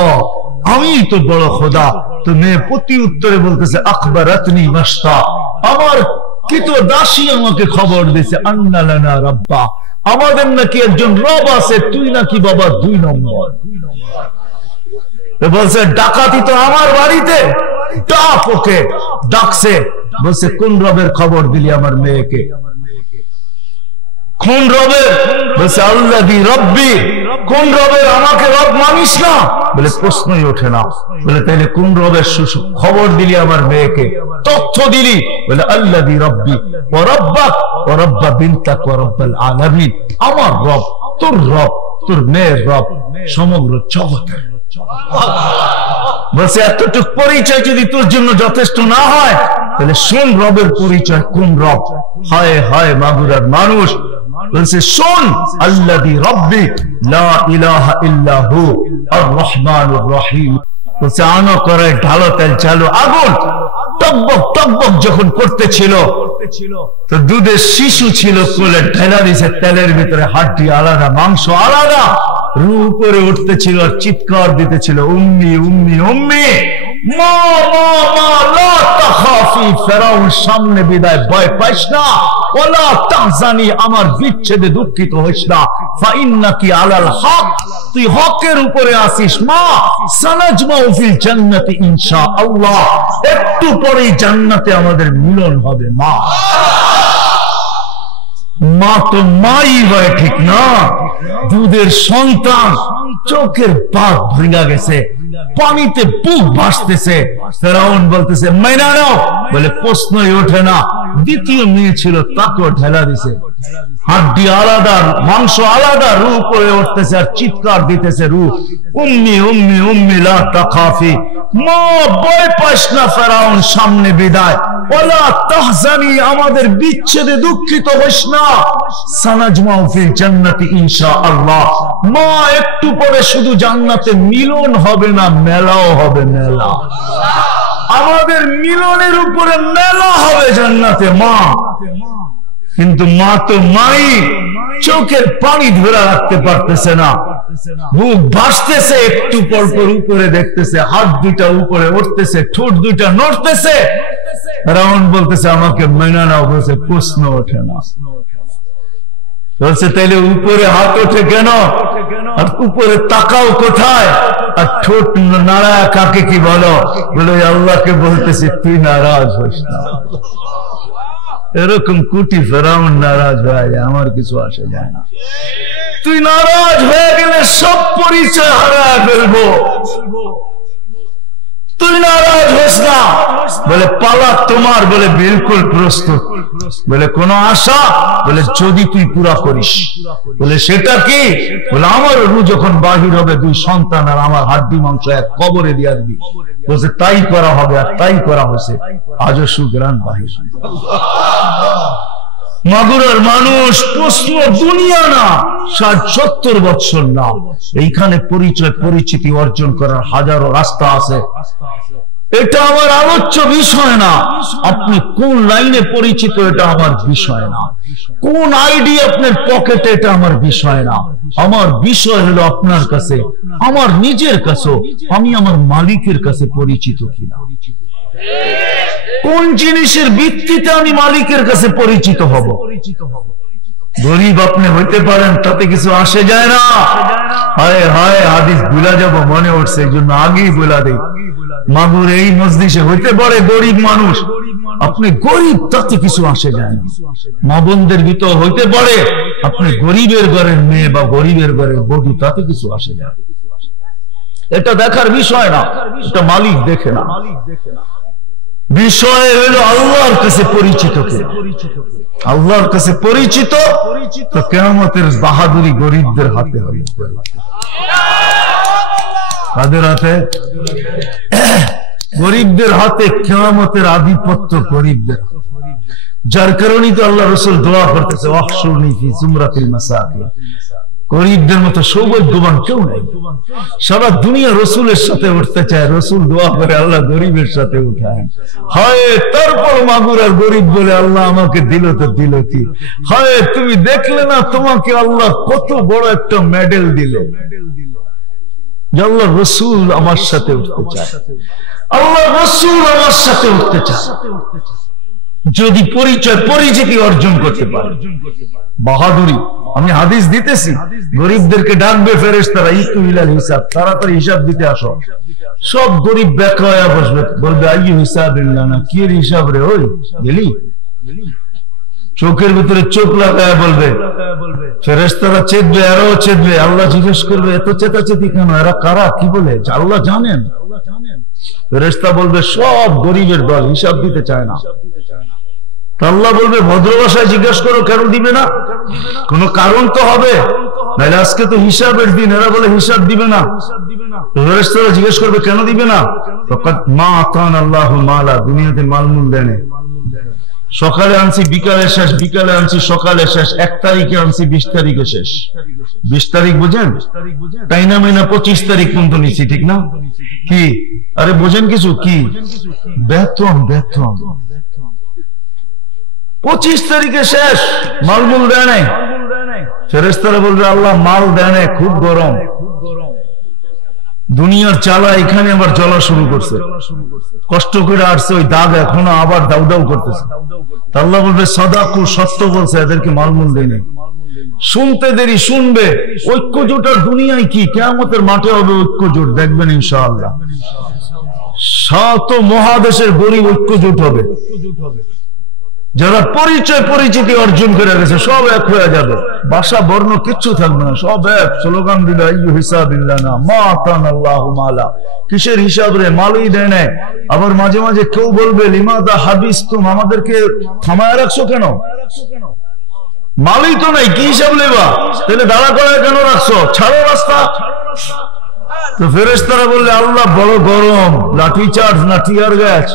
আমি তো বড় খোদা। তো মেয়ে প্রতি উত্তরে বলতেছে আখবারাতনি মাশতা, আমার কৃতদাসী আমাকে খবর দিয়েছে আন্না লানা রাব্বা, আমাদের নাকি একজন রব আছে, তুই নাকি বাবা 2 নম্বর। বলছে ডাকাতি তো আমার বাড়িতে, ডাক ওকে। ডাকছে, বলছে কোন রবের খবর দিলি আমার মেয়েকে? কোন রবের? বলছে আল্লাযী রব্বি, কোন রবের? আমাকে রব মানিস না? বলে প্রশ্নই ওঠে না। বলে তাইলে কোন রবের খবর দিলি আমার মেয়েকে, তথ্য দিলি? বলে আল্লাযী রব্বি ওয়া রাব্বাক ওয়া রাব্বা বিনতাক ওয়া রাব্বাল আলামিন, আমার রব, তোর রব, তোর মেয়ের রব, সমগ্র জগতের। বলছে এতটুকু পরিচয় যদি তোর জন্য যথেষ্ট না হয় তাহলে শোন রবের পরিচয় কোন রব। হায় হায় মাগুরার মানুষ। বলছে শোন আল্লাযী রব্বি লা ইলাহা ইল্লা হু আর রহমানুর রহিম। বলছে আনো করে ঢালো তেল চালু, আগুন টকবক টকবক যখন করতেছিল তো দুধের শিশু ছিল, কোলে ঢেলা দিয়েছে, তেলের ভিতরে হাড্ডি আলাদা, মাংস আলাদা, রু উপরে উঠতেছিল আর চিৎকার দিতেছিল উম্মি উম্মি উম্মি, মা মা মা লা তাখাফি, ফেরাউন সামনে বিদায়, ভয় পাইস না, ওয়ালা তাহজানি, আমার বিচ্ছেদে দুঃখিত হইস না, ফা ইন্নাকি আলাল হক, তুই হকের উপরে আসিস, মা সানাজমাউ ফিল জান্নাতি ইনশাআল্লাহ, একটু পরেই জান্নাতে আমাদের মিলন হবে। মা মা তো মাই হয়, ঠিক না? দুধের সন্তান, চোখের পাক ভেঙে গেছে, পানিতে বুক ভাসতেছে। ফেরাউন বলতেছে মাইনা নাও, বলে প্রশ্নই ওঠে না। দ্বিতীয় মেয়ে ছিল, তাকেও ঢেলা দিছে, হাড্ডি আলাদা, মাংস আলাদা, রু করে উঠতেছে আর চিৎকার দিতেছে রু উম্মি উম্মি উম্মি লা তাখাফি, মা ভয় পাস না, ফেরাউন সামনে বিদায়, ওয়ালা তাহজানি, আমাদের বিচ্ছেদে দুঃখিত হইস না, সানাজমাউ ফিল জান্নাতি ইনশাআল্লাহ, মা একটু পরে শুধু জান্নাতে মিলন হবে না, মেলাও হবে, মেলা, আমাদের মিলনের উপরে মেলা হবে জান্নাতে। মা কিন্তু মা তো মাই, চোখের পানি ধরে রাখতে পারতেছে না, বুক ভাসতেছে, একটু পর পর উপরে দেখতেছে, হাত দুইটা উপরে উঠতেছে, ঠোঁট দুইটা নড়তেছে, ফেরাউন বলতেছে আমাকে মেনে নাও, বলছে প্রশ্ন ওঠে না। বলছে তাইলে উপরে হাত ওঠে কেন, আর উপরে তাকাও কোথায়, আর ঠোঁট নাড়ায় কাকে কি বলো? বলে আল্লাহকে বলতেছি তুই নারাজ হোস না। এরকম কুটি ফেরাউন নারাজ হয়ে যায়, আমার কিছু আসে যায় না। তুই নারাজ হয়ে গেলে সব পরিচয় হারায় ফেলবো। তুই নারাজ হোস না। বলে পালা তোমার, বলে বিলকুল প্রস্তুত। বলে কোন আশা? বলে যদি তুই পুরা করিস। বলে সেটা কি? বলে আমার রু যখন বাহির হবে 2 সন্তান আর আমার হাড্ডি মাংস এক কবরে দিয়ে দিবি। বলছে তাই করা হবে, আর তাই করা হয়েছে। আজও সুগ্রাণ বাহির। মাগুরার মানুষ প্রশ্ন দুনিয়া না, 60-70 বছর না, এইখানে পরিচয় পরিচিতি অর্জন করার হাজারো রাস্তা আছে। এটা আমার আলোচ্য বিষয় না। আপনি কোন লাইনে পরিচিত এটা আমার বিষয় না। কোন আইডি আপনার পকেটে এটা আমার বিষয় না। আমার বিষয় হলো আপনার কাছে, আমার নিজের কাছে, আমি আমার মালিকের কাছে পরিচিত কিনা। কোন জিনিসের ভিত্তিতে আমি মালিকের কাছে পরিচিত হব। গরিব আপনি হইতে পারেন, তাতে কিছু আসে যায় না। হায় হায় হাদিস ভুলা যাব মনে উঠছে, এই জন্য আগেই বলা দেই। মাগুর এই মজলিসে হইতে পারে গরিব মানুষ, আপনি গরিব, তাতে কিছু আসে যায় না। মা বোনদের ভিতর হইতে পারে আপনি গরিবের ঘরের মেয়ে বা গরিবের ঘরের বধূ, তাতে কিছু আসে যায়। এটা দেখার বিষয় না, এটা মালিক দেখে না। বিষয় হলো আল্লাহর কাছে পরিচিত কে। আল্লাহর কাছে পরিচিত তো কিয়ামতের বাহাদুরি গরিবদের হাতে হবে। কাদের হাতে? গরিবদের হাতে কিয়ামতের আধিপত্য গরিবদের। যার কারণে তো আল্লাহ রাসূল দোয়া করতেছে ওয়াহশুরনি ফি জুমরাতিল মাসাকিন। গরিবদের মতো সৌভাগ্যবান কেউ নাই। সারা দুনিয়া রসুলের সাথে উঠতে চায়, রসুল দোয়া করে আল্লাহ গরিবের সাথে উঠায়। হয় তারপর মাগুর আর গরিব বলে আল্লাহ আমাকে দিল তো দিল কি। হয় তুমি দেখলে না তোমাকে আল্লাহ কত বড় একটা মেডেল দিল। আল্লাহ রসুল আমার সাথে উঠতে চায়, আল্লাহ রসুল আমার সাথে উঠতে চায়। যদি পরিচয় পরিচিতি অর্জন করতে পারে, বাহাদুরি। আমি হাদিস দিতেছি, গরিবদেরকে ডাকবে ফেরেশতারা, ইতু ইলাল হিসাব, তাড়াতাড়ি হিসাব দিতে আসো। সব গরিব ব্যাখ্যা হয়ে বসবে, বলবে আইয়ু হিসাবিল্লাহ, না কি এর হিসাব রে, ওই গেলি। চোখের ভিতরে চোখ লাগায় বলবে, ফেরেশতারা চেতবে, এরাও চেতবে। আল্লাহ জিজ্ঞেস করবে এত চেতাচেতি কেন, এরা কারা, কি বলে? আল্লাহ জানেন। ফেরেশতা বলবে সব গরিবের দল, হিসাব দিতে চায় না। আল্লাহ বলবে ভদ্র ভাষায় জিজ্ঞেস করো, কেন দিবে না? কোন কারণ তো হবে, নাহলে আজকে তো হিসাবের দিন। এরা বলে হিসাব দিবে না। ফেরেশতারা জিজ্ঞেস করবে কেন দিবে না? মা আতান আল্লাহু মালা, দুনিয়াতে মালমূল দেন। সকালে আনছি বিকালে শেষ, বিকালে আনছি সকালে শেষ, 1 তারিখে আনছি 20 তারিখে শেষ। 20 তারিখ বুঝেন? তাই না মাইনা 25 তারিখ পর্যন্ত নিচ্ছি, ঠিক না? কি আরে বোঝেন কিছু? কি বেতন, বেতন 25 তারিখে শেষ, মালমূল দেয় নাই। ফেরেশতারা বলবে আল্লাহ মাল দেয় নাই, খুব গরম। দুনিয়ার চালা এখানে আবার জ্বলা শুরু করছে, কষ্ট করে আসছে, ওই দাগ এখনো আবার দাউ দাউ করতেছে। আল্লাহ বলবে সাদাকু, সত্য বলছে, এদেরকে মালমূল দেয়নি। শুনতে দেরি, শুনবে। ঐক্য জোট আর দুনিয়ায় কি, কিয়ামতের মাঠে হবে ঐক্য জোট, দেখবেন ইনশাআল্লাহ। 7 মহাদেশের গরিব ঐক্য জোট হবে। যারা পরিচয় পরিচিতি অর্জন করে গেছে সব এক হয়ে যাবে, ভাষা বর্ণ কিচ্ছু থাকবে না, সব এক। স্লোগান দিলে আইয়ু হিসাবিল্লাহ, না মা আতান আল্লাহু মালা, কিসের হিসাব রে, মালই দেয় নাই। আবার মাঝে মাঝে কেউ বলবে লিমাদা হাবিসতুম, আমাদেরকে থামায় রাখছো কেন? মালই তো নাই, কি হিসাব লেবা? তাহলে দাঁড়া করে কেন রাখছো? ছাড়ো রাস্তা। তো ফেরেশতারা বললে আল্লাহ বড় গরম, লাঠি চার্জ না টিয়ার গ্যাস।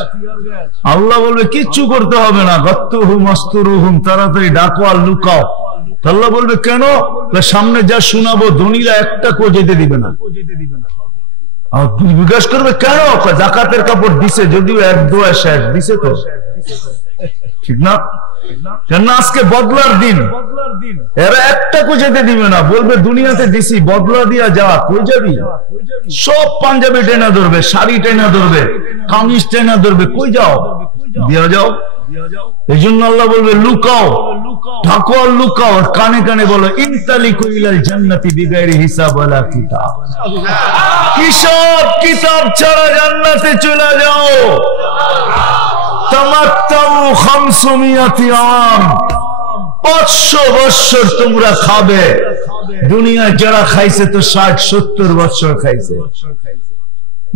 আল্লাহ বলবে কিচ্ছু করতে হবে না, গাত্তুহুম আস্তুরুহুম, তাড়াতাড়ি ডাকো আর লুকাও। আল্লাহ বলবে কেন? সামনে যা শোনাবো ধনীরা একটা কো যেতে দিবে না। জিজ্ঞাস করবে কেন? জাকাতের কাপড় দিছে, যদিও 1 দোয়া শেষ দিছে তো, ঠিক না? কেন আজকে বদলার দিন, এরা একটা কো যেতে দিবে না। বলবে দুনিয়াতে দিছি, বদলা দিয়া যা, কই যাবি? সব পাঞ্জাবি টেনা ধরবে, শাড়ি টেনা ধরবে, কামিজ টেনা ধরবে, কই যাও? দিয়া যাও। এই জন্য আল্লাহ বলবে লুকাও, ঢাকো আর লুকাও, আর কানে কানে বলো ইনতালিকু ইলাল জান্নাতি বিগাইরি হিসাব ওয়ালা কিতাব। হিসাব কিতাব ছাড়া জান্নাতে চলে যাও। তামাত্তাউ 500 আম, 500 বছর তোমরা খাবে। দুনিয়ায় যারা খাইছে তো 60-70 বছর খাইছে।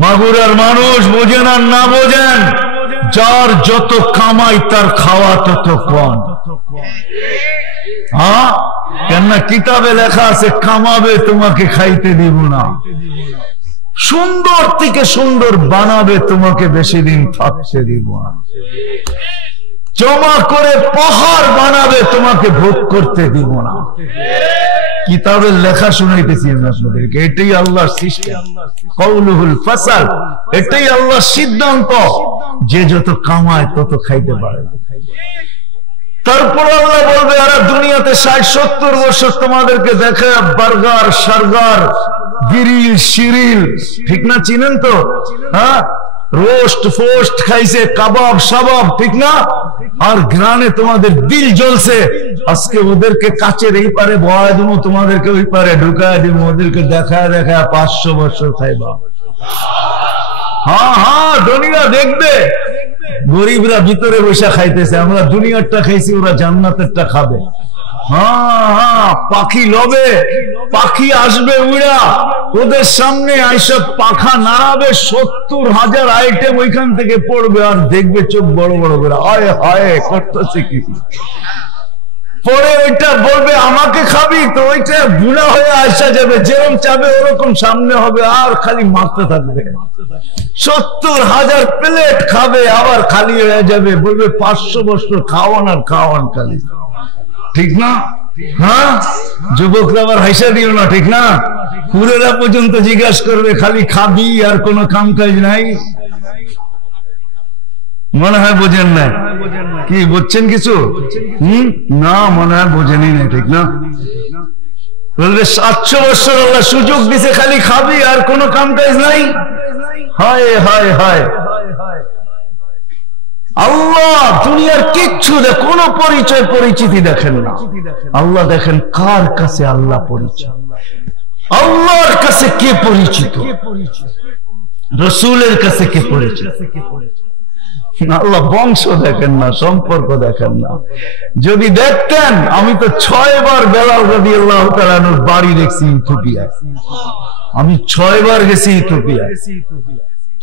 মাগুরার মানুষ বোঝেন আর না বোঝেন, যার যত কামাই তার খাওয়া তত কম। হ্যাঁ, কেননা কিতাবে লেখা আছে কামাবে তোমাকে খাইতে দিব না, সুন্দর থেকে সুন্দর বানাবে তোমাকে বেশি দিন থাকতে দিব না, জমা করে পাহাড় বানাবে তোমাকে ভোগ করতে দিব না। কিতাবের লেখা শুনাইতেছি আমি আপনাদেরকে, এটাই আল্লাহর সিস্টেম, কওলুহুল ফাসাল, এটাই আল্লাহর সিদ্ধান্ত। যে যত কামায় তত খাইতে পারে না। তারপর আল্লাহ বলবে আরে দুনিয়াতে 60-70 বছর তোমাদেরকে দেখে বার্গার সার্গার গিরিল শিরিল, ঠিক না, চিনেন তো? হ্যাঁ, রোস্ট ফোস্ট খাইছে, কাবাব সাবাব, ঠিক না? আর ঘ্রাণে তোমাদের দিল জ্বলছে। আজকে ওদেরকে কাচের এই পারে বয় দিব, তোমাদেরকে ওই পারে ঢুকায় দিব, ওদেরকে দেখায় দেখায় 500 বছর খাইবা। হ্যাঁ হ্যাঁ, ধনীরা দেখবে গরিবরা ভিতরে বসে খাইতেছে, আমরা দুনিয়ারটা খাইছি, ওরা জান্নাতেরটা খাবে। হ্যাঁ হ্যাঁ, পাখি লবে, পাখি আসবে উড়া, ওদের সামনে আইসা পাখা নাড়াবে, 70,000 আইটেম ওইখান থেকে পড়বে, আর দেখবে চোখ বড় বড় করে, হায় হায় করতেছে কি। পরে ওইটা বলবে আমাকে খাবি, তো ওইটা বুড়া হয়ে আসা যাবে, যেরকম চাবে ওরকম সামনে হবে, আর খালি মারতে থাকবে। 70,000 প্লেট খাবে, আবার খালি হয়ে যাবে, বলবে 500 বছর খাওয়ান আর খাওয়ান খালি, ঠিক না? হ্যাঁ, যুবকরা আবার হাইসা দিও না, ঠিক না? পুরেরা পর্যন্ত জিজ্ঞাসা করবে খালি খাবি আর কোনো কাম কাজ নাই। মনে হয় বোঝেন না, কি বুঝছেন কিছু? না, মনে হয় বোঝেনি না, ঠিক না? বলবে 700 বছর আল্লাহ সুযোগ দিছে, খালি খাবি আর কোনো কাম কাজ নাই। হায় হায় হায়, আল্লাহ দুনিয়ার কিচ্ছু কোনো পরিচয় পরিচিতি দেখেন না। আল্লাহ দেখেন কার কাছে আল্লাহ পরিচয়, আল্লাহর কাছে কে পরিচিত, রসুলের কাছে কে পরিচিত। আল্লাহ বংশ দেখেন না, সম্পর্ক দেখেন না। যদি দেখতেন, আমি তো 6 বার বেলাল রাদিয়াল্লাহু তাআলা আনহুর বাড়ি দেখছি ইথিওপিয়ায়। আমি 6 বার গেছি ইথিওপিয়ায়,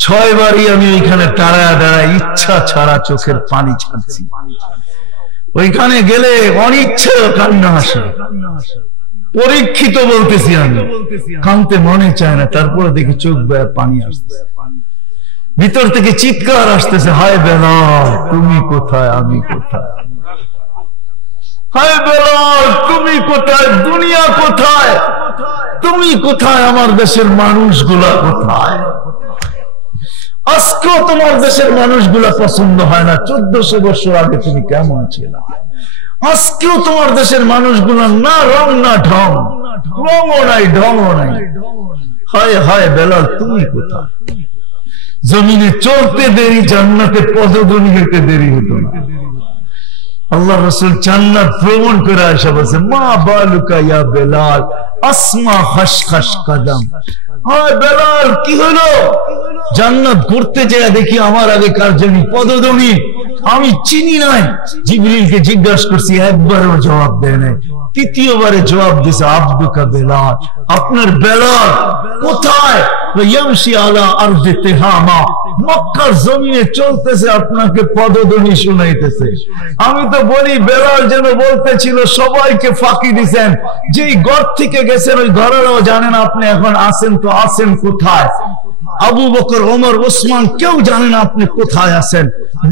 6 বারই আমি ওইখানে দাঁড়ায় দাঁড়ায় ইচ্ছা ছাড়া চোখের পানি ছাড়ছি। ওইখানে গেলে অনিচ্ছা কান্না আসে। পরীক্ষিত বলতেছি আমি, কাঁদতে মনে চায় না, তারপরে দেখি চোখ বেয়ে পানি আসছে, ভিতর থেকে চিৎকার আসতেছে, হায় বেলাল তুমি কোথায়, আমি কোথায়, হায় বেলাল তুমি কোথায়, দুনিয়া কোথায়, তুমি কোথায়, আমার দেশের মানুষগুলা কোথায়। আজকেও তোমার দেশের মানুষগুলা পছন্দ হয় না, 1400 বছর আগে তুমি কেমন ছিল। আজকেও তোমার দেশের মানুষগুলা না রং না ঢং, রঙও নাই ঢংও নাই। হায় হায় বেলাল তুমি কোথায়। জমিনে চলতে দেরি, জান্নাতে পদধ্বনি হইতে দেরি হতো না। আল্লাহ রাসূল জান্নাত ভ্রমণ করে আসা বলছে, মা বালুকা ইয়া বেলাল আসমা খাশখাশ কদম। হায় বেলাল কি হলো? জান্নাত ঘুরতে যায় দেখি আমার আগে কার জানি পদধ্বনি, আমি চিনি নাই। জিবরিলকে জিজ্ঞাসা করছি, একবারও জবাব দেয় নাই। তৃতীয়বারে জবাব দিছে, আব্দুকা বেলাল, আপনার বেলাল কোথায়? ইয়ামশি আলা আরদি তিহামা, মক্কার জমিনে চলতেছে, আপনাকে পদধ্বনি শুনাইতেছে। আমি তো বলি বেলাল যেন বলতেছিল সবাইকে ফাঁকি দিছেন, যেই ঘর থেকে গেছেন ওই ঘরেরও জানেন আপনি এখন আছেন, তো আছেন কোথায়? আবু বকর, ওমর, ওসমান কেউ জানে না আপনি কোথায় আছেন।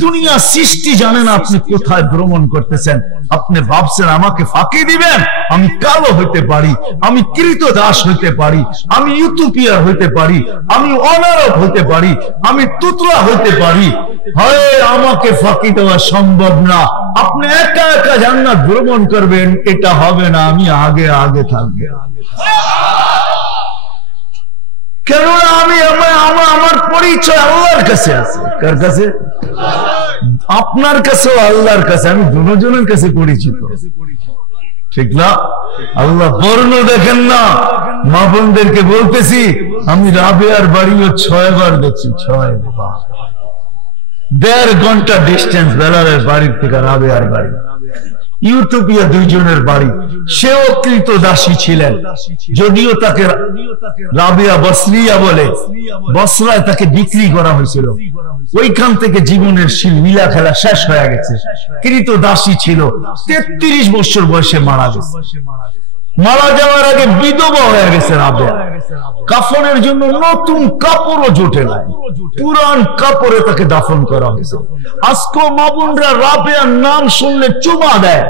দুনিয়া সৃষ্টি জানে না আপনি কোথায় ভ্রমণ করতেছেন। আপনি ভাবছেন আমাকে ফাঁকি দিবেন? আমি কালো হইতে পারি, আমি কৃতদাস হইতে পারি, আমি ইউটোপিয়া হইতে পারি, আমি অনারব হইতে পারি, আমি তুতলা হইতে পারি। হয় আমাকে ফাঁকি দেওয়া সম্ভব না। আপনি একা একা জান্নাত ভ্রমণ করবেন, এটা হবে না। আমি আগে আগে থাকবে। কেননা আমি আমার পরিচয় আল্লাহর কাছে আছে। কার কাছে? আপনার কাছে আল্লাহর কাছে, আমি দুজনের কাছে পরিচিত, ঠিক না? আল্লাহ বর্ণ দেখেন না। মা বোনদেরকে বলতেছি, আমি রাবেয়ার বাড়িও 6 বার দেখছি, 6 বার। 1.5 ঘন্টা ডিস্টেন্স বেলালের বাড়ির থেকে রাবেয়ার বাড়ি। ইউটোপিয়া 2 জনের বাড়ি। সেও কৃতদাসী ছিলেন, যদিও তাকে রাবেয়া বসরিয়া বলে, বসরায় তাকে বিক্রি করা হয়েছিল। ওইখান থেকে জীবনের লীলা খেলা শেষ হয়ে গেছে। কৃতদাসী ছিল, 33 বছর বয়সে মারা গেছে। মারা যাওয়ার আগে বিধবা হয়ে গেছে রাবেয়া। কাফনের জন্য নতুন কাপড়ও জোটে নাই, পুরান কাপড়ে তাকে দাফন করা হয়েছে। আজকে মা বোনরা রাবেয়ার নাম শুনলে চুমা দেয়।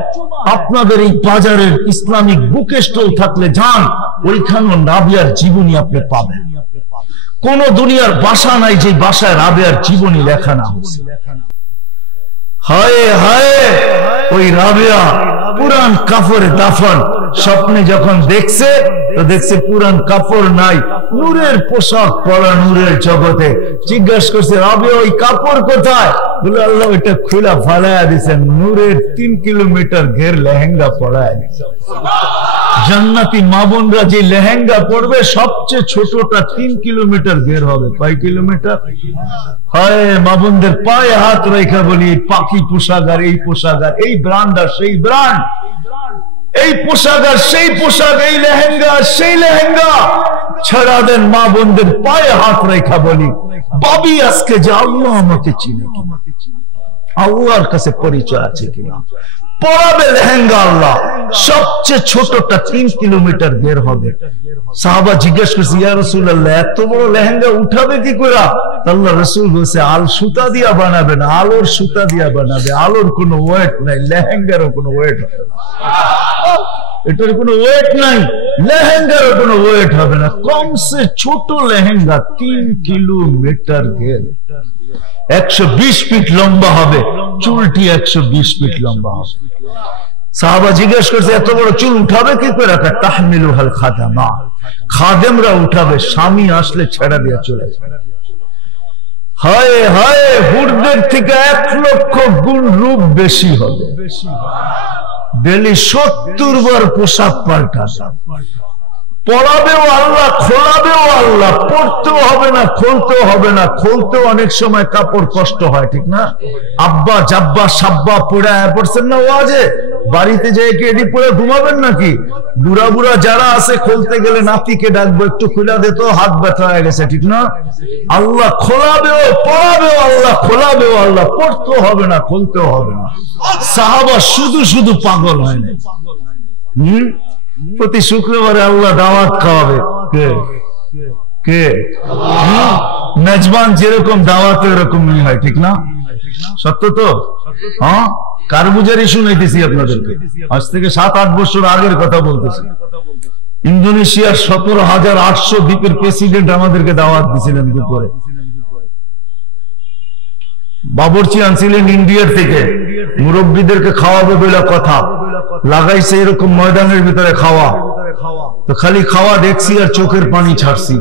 আপনাদের এই বাজারের ইসলামিক বুক স্টল থাকলে যান, ওইখানেও রাবেয়ার জীবনী আপনি পাবেন। কোন দুনিয়ার ভাষা নাই যে ভাষায় রাবেয়ার জীবনী লেখা না। হায় হায়, ওই রাবেয়া পুরান কাপড়ে দাফন। স্বপ্নে যখন দেখছে তো দেখছে পুরান কাপড় নাই, নূরের পোশাক পরা, নূরের জগতে। জিজ্ঞাসা করছে, রাবেয়া ওই কাপড় কোথায়? বলে, আল্লাহ ওইটা খুলা ফালাইয়া দিচ্ছেন, নূরের 3 কিলোমিটার ঘের লেহেঙ্গা পরায় দিচ্ছে। জান্নাতি মা বোনরা যে লেহেঙ্গা পরবে সবচেয়ে ছোটটা 3 কিলোমিটার ঘের হবে। কয় কিলোমিটার? হায়, মা বোনদের পায়ে হাত রেখা বলি, পাখি পোশাকার, এই পোশাকার, এই ব্র্যান্ড আর সেই ব্র্যান্ড, এই পোশাক আর সেই পোশাক, এই লেহেঙ্গা সেই লেহেঙ্গা ছাড়া দেন। মা বোনদের পায়ে হাত রেখা বলি, ভাবি আজকে যে আল্লাহ আমাকে চিনে কিনা, আল্লাহর কাছে পরিচয় আছে কিনা। পরাবে লেহেঙ্গা আল্লাহ, সবচেয়ে ছোটটা 3 কিলোমিটার বের হবে। সাহাবা জিজ্ঞেস করছে, ইয়া রাসূলুল্লাহ, এত বড় লেহেঙ্গা উঠাবে কি করে? আল্লাহ রাসূল বলছে, আল সুতা দিয়া বানাবে না, আলোর সুতা দিয়া বানাবে। আলোর কোনো ওয়েট নাই, লেহেঙ্গারও কোনো ওয়েট হবে না। এটার কোনো ওয়েট নাই, লেহেঙ্গারও কোনো ওয়েট হবে না। কমসে ছোট লেহেঙ্গা 3 কিলোমিটার ঘের, 120 ফিট লম্বা হবে, চুলটি 120 ফিট লম্বা হবে। সাহাবা জিজ্ঞেস করছে, এত বড় চুল উঠাবে কি করে? তাহমিলুহাল খাদামা, খাদেমরা উঠাবে, স্বামী আসলে ছেড়া দিয়ে চলে যাবে। হায় হায়, হুরদের থেকে 1 লক্ষ গুণ রূপ বেশি হবে। ডেলি 70 বার পোশাক পাল্টাবে। পড়াবেও আল্লাহ, খোলাবেও আল্লাহ। পড়তেও হবে না, খুলতেও হবে না। খুলতেও অনেক সময় কাপড় কষ্ট হয়, ঠিক না? আব্বা জাব্বা সাব্বা পড়ে পড়ছেন না ওয়াজে? বাড়িতে যেয়ে কি এটি পড়ে ঘুমাবেন নাকি? বুড়া বুড়া যারা আছে, খুলতে গেলে নাতিকে ডাকবো, একটু খুলা দিত, হাত ব্যথা হয়ে গেছে, ঠিক না? আল্লাহ খোলাবেও, পড়াবেও আল্লাহ, খোলাবেও আল্লাহ। পড়তেও হবে না, খুলতেও হবে না। সাহাবা শুধু শুধু পাগল হয় না। প্রতি শুক্রবারে আল্লাহ দাওয়াত খাওয়াবে। কে কে? মেজবান যেরকম দাওয়াত এরকমই হয়, ঠিক না? সত্য তো? হ্যাঁ, কারগুজারি শুনাইতেছি আপনাদেরকে। আজ থেকে 7-8 বছর আগের কথা বলতেছি। ইন্দোনেশিয়ার 17,800 দ্বীপের প্রেসিডেন্ট আমাদেরকে দাওয়াত দিয়েছিলেন দুপুরে। বাবরচি আনছিলেন ইন্ডিয়ার থেকে, মুরব্বীদেরকে খাওয়াবে বলে কথা লাগাইছে, এরকম ময়দানের ভিতরে খাওয়া। তো খালি খাওয়া দেখছি আর চোখের পানি ছাড়ছি,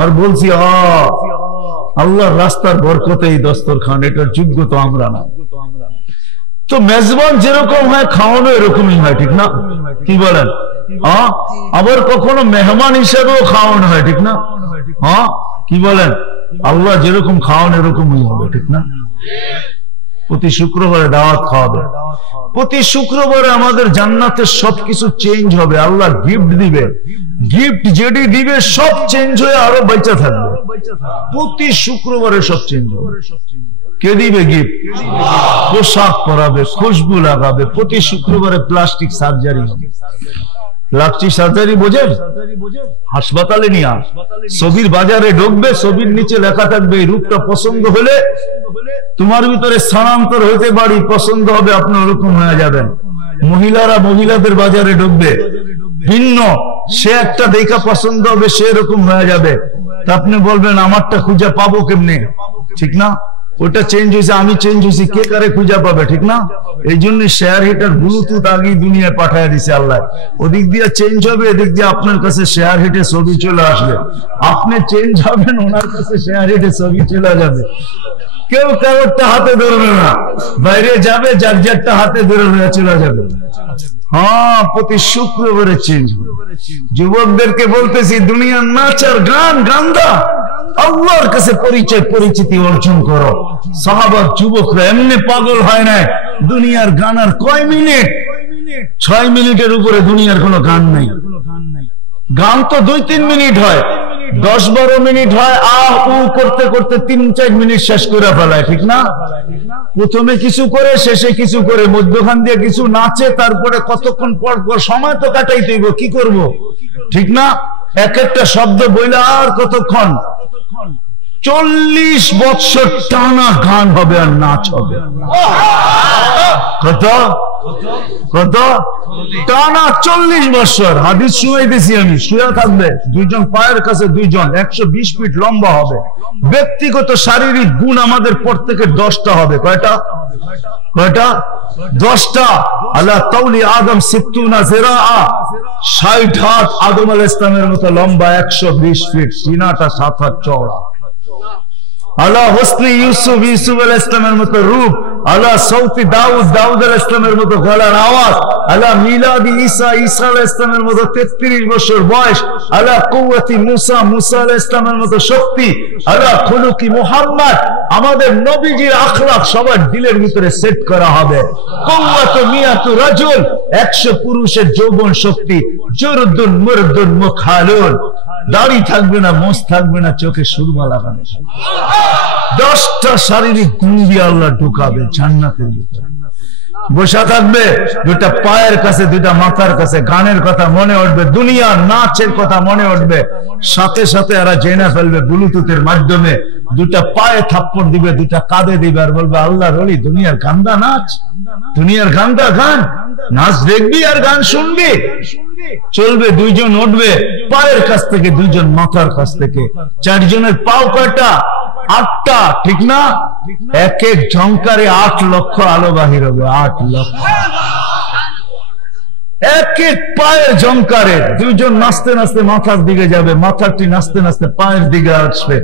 আর বলছি, আল্লাহর রাস্তার বরকতে এই দস্তরখান, এটার যোগ্য তো আমরা না। তো মেজবান যেরকম হয়, খাওয়ানো এরকমই হয়, ঠিক না? কি বলেন? আবার কখনো মেহমান হিসেবেও খাওয়ানো হয়, ঠিক না? হ্যাঁ, কি বলেন? আল্লাহ যেরকম খাওয়ানো এরকমই হবে, ঠিক না? প্রতি শুক্রবারে দাওয়াত খাওয়াবে। প্রতি শুক্রবারে আমাদের জান্নাতের সবকিছু চেঞ্জ হবে। আল্লাহ গিফট দিবে, গিফট যেটি দিবে সব চেঞ্জ হয়ে আরো বেঁচে থাকবে। প্রতি শুক্রবারে সব চেঞ্জ হবে। কে দিবে গিফট? পোশাক পরাবে, খুশবু লাগাবে। প্রতি শুক্রবারে প্লাস্টিক সার্জারি হবে। প্লাস্টিক সার্জারি বোঝেন? হাসপাতালে নিয়ে ছবির বাজারে ঢুকবে, ছবির নিচে লেখা থাকবে, এই রূপটা পছন্দ হলে তোমার ভিতরে স্থানান্তর হইতে পারি, পছন্দ হবে, আপনি ওরকম হয়ে যাবেন। মহিলারা মহিলাদের বাজারে ঢুকবে, ভিন্ন, সে একটা দেখা পছন্দ হবে, সে এরকম হয়ে যাবে। তা আপনি বলবেন, আমারটা খুঁজে পাবো কেমনে? ঠিক না? ওটা চেঞ্জ হয়েছে, আমি চেঞ্জ হয়েছি, কে কারে খুঁজা পাবে? ঠিক না? এই জন্য শেয়ার হিটার ব্লুটুথ আগেই দুনিয়ায় পাঠায় দিছে আল্লাহ। ওদিক দিয়ে চেঞ্জ হবে, এদিক দিয়ে আপনার কাছে শেয়ার হিটে ছবি চলে আসবে। আপনি চেঞ্জ হবেন, ওনার কাছে শেয়ার হিটে ছবি চলে যাবে। কেউ কারোরটা হাতে ধরবে না, বাইরে যাবে, যার যারটা হাতে ধরে চলে যাবে। হ্যাঁ, প্রতি শুক্রবারে চেঞ্জ হবে। যুবকদেরকে বলতেছি, দুনিয়ার নাচ আর গান গান্দা, আল্লাহর কাছে পরিচয় পরিচিতি অর্জন করো। সাহাবার যুবকরা এমনি পাগল হয় না। দুনিয়ার গান আর কয় মিনিট? 6 মিনিটের উপরে দুনিয়ার কোনো গান নাই। গান তো 2-3 মিনিট হয়, 10-12 মিনিট হয়। আহ উ করতে করতে 3-4 মিনিট শেষ করে ফেলায়। ঠিক না? প্রথমে কিছু করে, শেষে কিছু করে, মধ্যখান দিয়ে কিছু নাচে, তারপরে কতক্ষণ পর পর সময় তো কাটাইতে হইব, কি করব? ঠিক না? এক একটা শব্দ বইলে আর কতক্ষণ? 40 বছর টানা গান হবে আর নাচ হবে। কত কত টানা? 40 বছর। হাদিস শুনাইতেছি আমি। শুয়ে থাকবে দুইজন, পায়ের কাছে দুইজন, 120 ফিট লম্বা হবে। ব্যক্তিগত শারীরিক গুণ আমাদের প্রত্যেকে 10টা হবে। কয়টা? কয়টা? 10টা। আল্লাহ তাওলি আদম 60 জিরাআ, 60 হাত আদম আলাইহিস সালামের মতো লম্বা, 120 ফিট। সিনাটা 7 হাত চওড়া। আল্লাহ হোসনি ইউসুফ, ইউসুফ আলাইহিস সালামের মতো রূপ। আল্লাহ সৌতি দাউদ, দাউদ আলাইহিস সালামের মতো গলার আওয়াজ। আল্লাহ মিলাদি ঈসা, ঈসা আলাইহিস সালামের মতো 33 বছর বয়স। আল্লাহ কুওয়াতি মুসা, মুসা আলাইহিস সালামের মতো শক্তি। আল্লাহ খুলুকি মুহাম্মদ, আমাদের নবীজির আখলাক সবার দিলের ভিতরে সেট করা হবে। কুওয়াতু মিয়াতু রাজুল, 100 পুরুষের যৌবন শক্তি। জুরদুন মুরদুন মুখালুন, দাড়ি থাকবে না, মোছ থাকবে না, চোখে সুরমা লাগানো। 10টা শারীরিক গুণ দিয়ে আল্লাহ ঢুকাবে জান্নাতের ভিতরে। বসা থাকবে, দুটা পায়ের কাছে, দুটা মাথার কাছে। গানের কথা মনে উঠবে, দুনিয়া নাচের কথা মনে উঠবে। সাথে সাথে এরা জেনে ফেলবে ব্লুটুথের মাধ্যমে। দুটা পায়ে থাপ্পড় দিবে, দুটা কাঁধে দিবে, আর বলবে আল্লাহর ওলি দুনিয়ার গান্দা নাচ, দুনিয়ার গান্দা গান। নাচ দেখবি আর গান শুনবি। চলবে, দুইজন উঠবে পায়ের কাছ থেকে, দুইজন মাথার কাছ থেকে। 4 জনের পাও কয়টা? 8টা। ঠিক না? এক এক ঝংকারে 8 লক্ষ আলো বাহির হবে। 8 লক্ষ এক এক পায়ের ঝংকারে। দুইজন নাচতে নাচতে মাথার দিকে যাবে, মাথারটি নাচতে নাচতে পায়ের দিকে আসবে।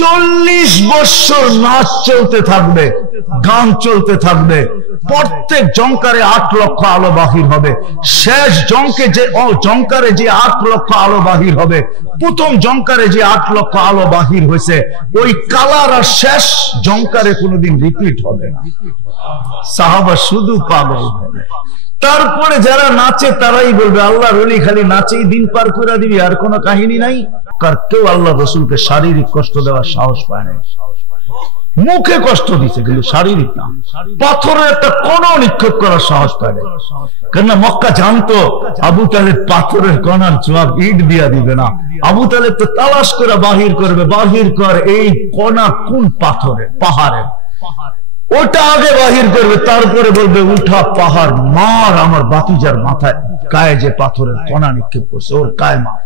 40 বছর নাচ চলতে থাকবে, গান চলতে থাকবে। প্রত্যেক জংকারে 8 লক্ষ আলো বাহির হবে। শেষ জংকে যে জংকারে যে 8 লক্ষ আলো বাহির হবে, প্রথম জংকারে যে 8 লক্ষ আলো বাহির হয়েছে, ওই কালার আর শেষ জংকারে কোনোদিন রিপিট হবে না। সাহাবা শুধু পাগল হবে। তারপরে যারা নাচে তারাই বলবে আল্লাহর ওলি খালি নাচেই দিন পার করে দিবি, আর কোনো কাহিনী নাই। কার কেউ আল্লাহ রাসূলকে শারীরিক কষ্ট দেওয়ার সাহস পায় না। মুখে কষ্ট দিচ্ছে কিন্তু শারীরিক না। পাথরের একটা কণা নিক্ষেপ করার সাহস পায় না। কেননা মক্কা জানতো আবু তালেব পাথরের কণার জবাব ইট দিয়া দিবে না। আবু তালেব তো তালাশ করে বাহির করবে, বাহির কর এই কণা কোন পাথরের, পাহাড়ের, ওটা আগে বাহির করবে, তারপরে বলবে উঠা পাহাড় মার আমার বাতিজার মাথায় গায়ে যে পাথরের কণা নিক্ষেপ করছে ওর গায়ে মার।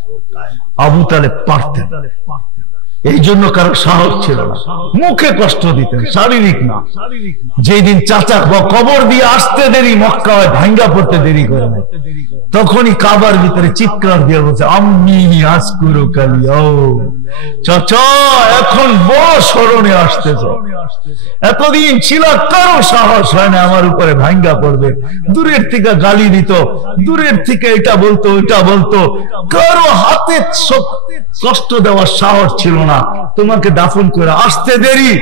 আবু তালেব পারতেন, এই জন্য কারো সাহস ছিল না। মুখে কষ্ট দিতেন, শারীরিক না। যেদিন চাচা কবর দিয়ে আসতে দেরি, মক্কা ভাঙ্গা পড়তে দেরি করে না, তখনই কাবার ভিতরে চিৎকার দিয়ে বলছে আম্মি আজকুরু কালিয়া, চাচা এখন বড় স্মরণে আসতেছ। এতদিন ছিল কারো সাহস হয় না আমার উপরে ভাঙ্গা পড়বে। দূরের থেকে গালি দিত, দূরের থেকে এটা বলতো ওইটা বলতো, কারো হাতে কষ্ট দেওয়ার সাহস ছিল না। তোমাকে দাফন করে আসতে দেরি।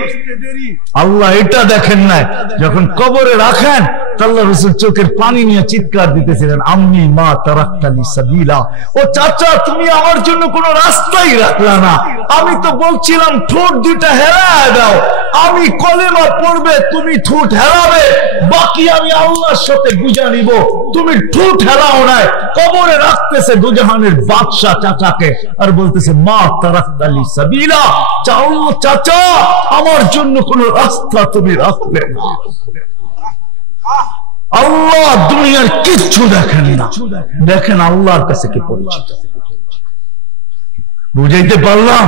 আল্লাহ এটা দেখেন নাই, যখন কবরে রাখেন আল্লাহ রাসূল চোখের পানি নিয়ে চিৎকার দিতেছিলেন আম্মি মা তারাক্তালি সাবিলা, ও চাচা তুমি আমার জন্য কোনো রাস্তাই রাখলা না। আমি তো বলছিলাম ঠোঁট দুটা হেরায় দাও, আমি কলেমা পড়বে তুমি ঠোঁট হেরাবে, বাকি আমি আল্লাহর সাথে বুঝা নিব। তুমি ঠোঁট হেরাও নাই। কবরে রাখতেছে দুজাহানের বাদশা চাচাকে, আর বলতেছে মা তারাক্তালি সাবিলা, চাচা আমার জন্য কোন রাস্তা তুমি রাখলে না। আল্লাহ দুনিয়ার কিচ্ছু দেখেন না, দেখেন আল্লাহর কাছে কি পরিচিত। বুঝাইতে পারলাম?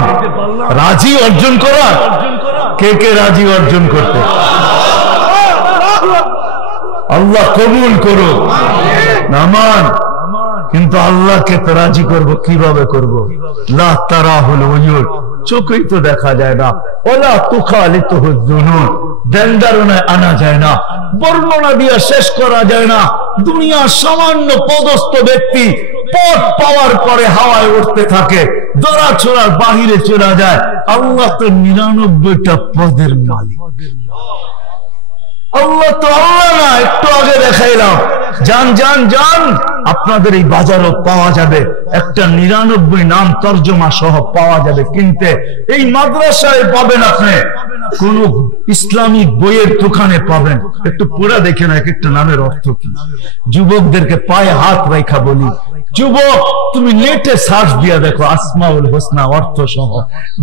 রাজি অর্জন করা, কে কে রাজি অর্জন করতে? আল্লাহ কবুল করো নামান। কিন্তু আল্লাহকে তো রাজি করবো কিভাবে করব? লা তারাহুল উয়ুন, চোখেই তো দেখা যায় না। ওলা তুখালিতুহু যুনুন, দেনদারনায় আনা যায় না, বর্ণনা দিয়ে শেষ করা যায় না। দুনিয়ার সামান্য পদস্থ ব্যক্তি পদ পাওয়ার পরে হাওয়ায় উঠতে থাকে, দড়াছড়ার বাহিরে চলে যায়। আল্লাহ তো 99টা পদের মালিক। আল্লাহ তো আল্লাহ না, একটু আগে দেখাইলাম। যান যান যান, আপনাদের এই বাজারও পাওয়া যাবে একটা 99 নাম তর্জমা সহ পাওয়া যাবে কিনতে। এই মাদ্রাসায় পাবেন, আপনি কোন ইসলামিক বইয়ের দোকানে পাবেন। একটু পুরা দেখেন এক একটা নামের অর্থ কি। যুবকদেরকে পায়ে হাত রেখা বলি, যুবক তুমি নেটে সার্চ দিয়া দেখো আসমাউল হোসনা অর্থ সহ,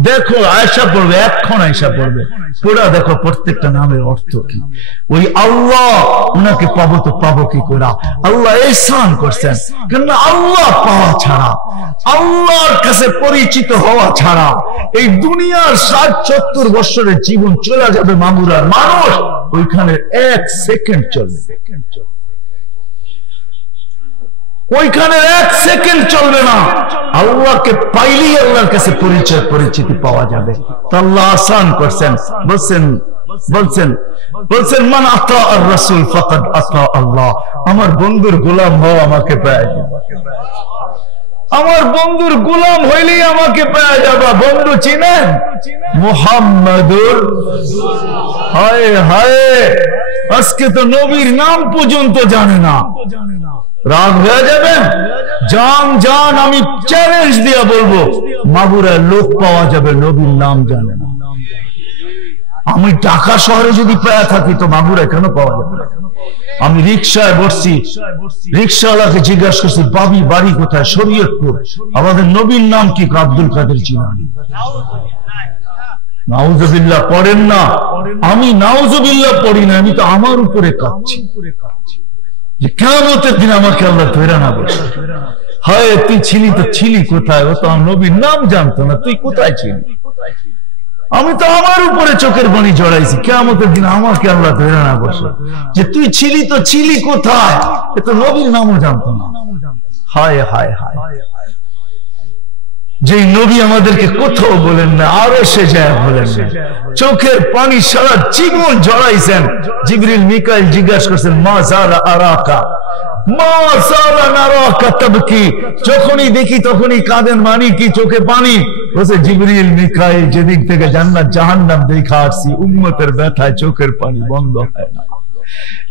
দেখো আয়সা পড়বে, এক্ষণ আয়সা পড়বে, পুরা দেখো প্রত্যেকটা নামের অর্থ কি। ওই আল্লাহ ওনাকে পাবো তো পাবো কি করে? আল্লাহ ihsan করছেন। কেন আল্লাহ পাওয়া ছাড়া, আল্লাহর কাছে পরিচিত হওয়া ছাড়া এই দুনিয়ার 60-70 বছরের জীবন চলে যাবে মাগুরার মানুষ, ওইখানে 1 সেকেন্ড চলবে, ওইখানে 1 সেকেন্ড চলবে না। আল্লাহকে পাইলেই আল্লাহর কাছে পরিচয় পরিচিতি পাওয়া যাবে। তো আল্লাহ আসান করছেন, বলছেন মান আতা আর রাসূল ফাকাদ আতা আল্লাহ। আমার বন্ধুর গোলাম হও, আমাকে পেয়ে যাবে। আমার বন্ধুর গোলাম হইলেই আমাকে পেয়ে যাবা। বন্ধু চিনেন? মুহাম্মাদুর। হায় হায়, আজকে তো নবীর নাম পর্যন্ত জানে না। রাগ হয়ে যাবেন? জান জান, আমি চ্যালেঞ্জ দিয়া বলবো, মাগুরায় লোক পাওয়া যাবে নবীর নাম জানে না। আমি ঢাকা শহরে যদি পেয়ে থাকি তো মাগুরায় কেন পাওয়া যাবে না? আমি রিক্সায় বসছি, রিক্সাওয়ালাকে জিজ্ঞাসা করছি বাবি বাড়ি কোথায়? শরীয়তপুর। আমাদের নবীর নাম কি? আব্দুল কাদের জিলানী। নাউজুবিল্লাহ পড়েন না? আমি নাউজুবিল্লাহ পড়ি না, আমি তো আমার উপরে কাঁদছি যে কিয়ামতের দিন আমাকে আল্লাহ ধরে না বসে। হায় তুই ছিলি তো ছিলি কোথায়? ও তো নবীর নাম জানতো না, তুই কোথায় ছিলি? আমি তো আমার উপরে চোখের পানি জড়াইছি, কিয়ামতের দিন আমাকে আল্লাহ ধরে না বসে যে তুই ছিলি তো ছিলি কোথায়? এ তো নবীর নামও জানতো না। হায় হায় হায়, যে নবী আমাদেরকে কোথাও বলেন না, আরো সে যায় বলেন না, চোখের পানি সারা জীবন জড়াইছেন। জিবরিল মিকাইল জিজ্ঞাসা করছেন মা যারা আরাকা, মা যারা নারাকা তাবকি, যখনই দেখি তখনই কাঁদেন, মানে কি চোখে পানি? বলছে জিবরিল মিকাইল যেদিক থেকে জান্নাত জাহান্নাম দেখা আসছি, উম্মতের ব্যথায় চোখের পানি বন্ধ হয় না।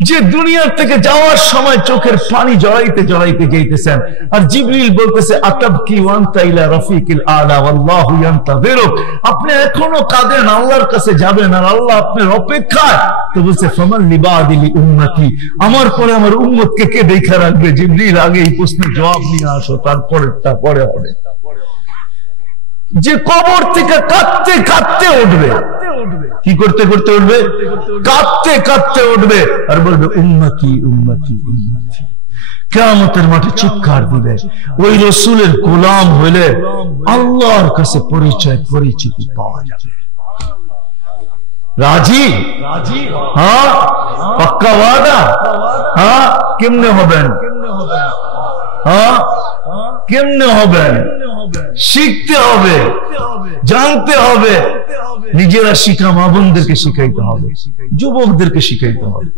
যে দুনিয়ার থেকে যাওয়ার সময় চোখের পানি জড়াইতে জড়াইতে যাইতেছেন, আর জিবরিল বলতেছে আতাবকি ওয়া আনতা ইলা রাফিকিল আলা ওয়াল্লাহু ইয়ানতাযিরুক, আপনি এখনো কাঁদেন, আল্লাহর কাছে যাবেন আর আল্লাহ আপনার অপেক্ষায়। তো বলছে ফামান লিবাদিলি উম্মতি, আমার পরে আমার উম্মতকে কে দেখা রাখবে? জিবরিল আগে এই প্রশ্নের জবাব নিয়ে আসো, তারপরেরটা পরে হবে। যে কবর থেকে কাঁদতে কাঁদতে উঠবে, কি করতে করতে উঠবে? কাঁদতে কাঁদতে উঠবে আর বলবে উম্মতি উম্মতি উম্মতি। কিয়ামতের মাঠে চিৎকার দিবে। ওই রাসূলের গোলাম হইলে আল্লাহর কাছে পরিচয় পরিচিতি পাওয়া যাবে। রাজি? হ্যাঁ, পাক্কা ওয়াদা? হ্যাঁ, কেমনে হবেন? হ্যাঁ, কেমনে হবেন? শিখতে হবে, জানতে হবে। নিজেরা শিখা, মা বোনদেরকে শিখাইতে হবে, যুবকদেরকে শিখাইতে হবে,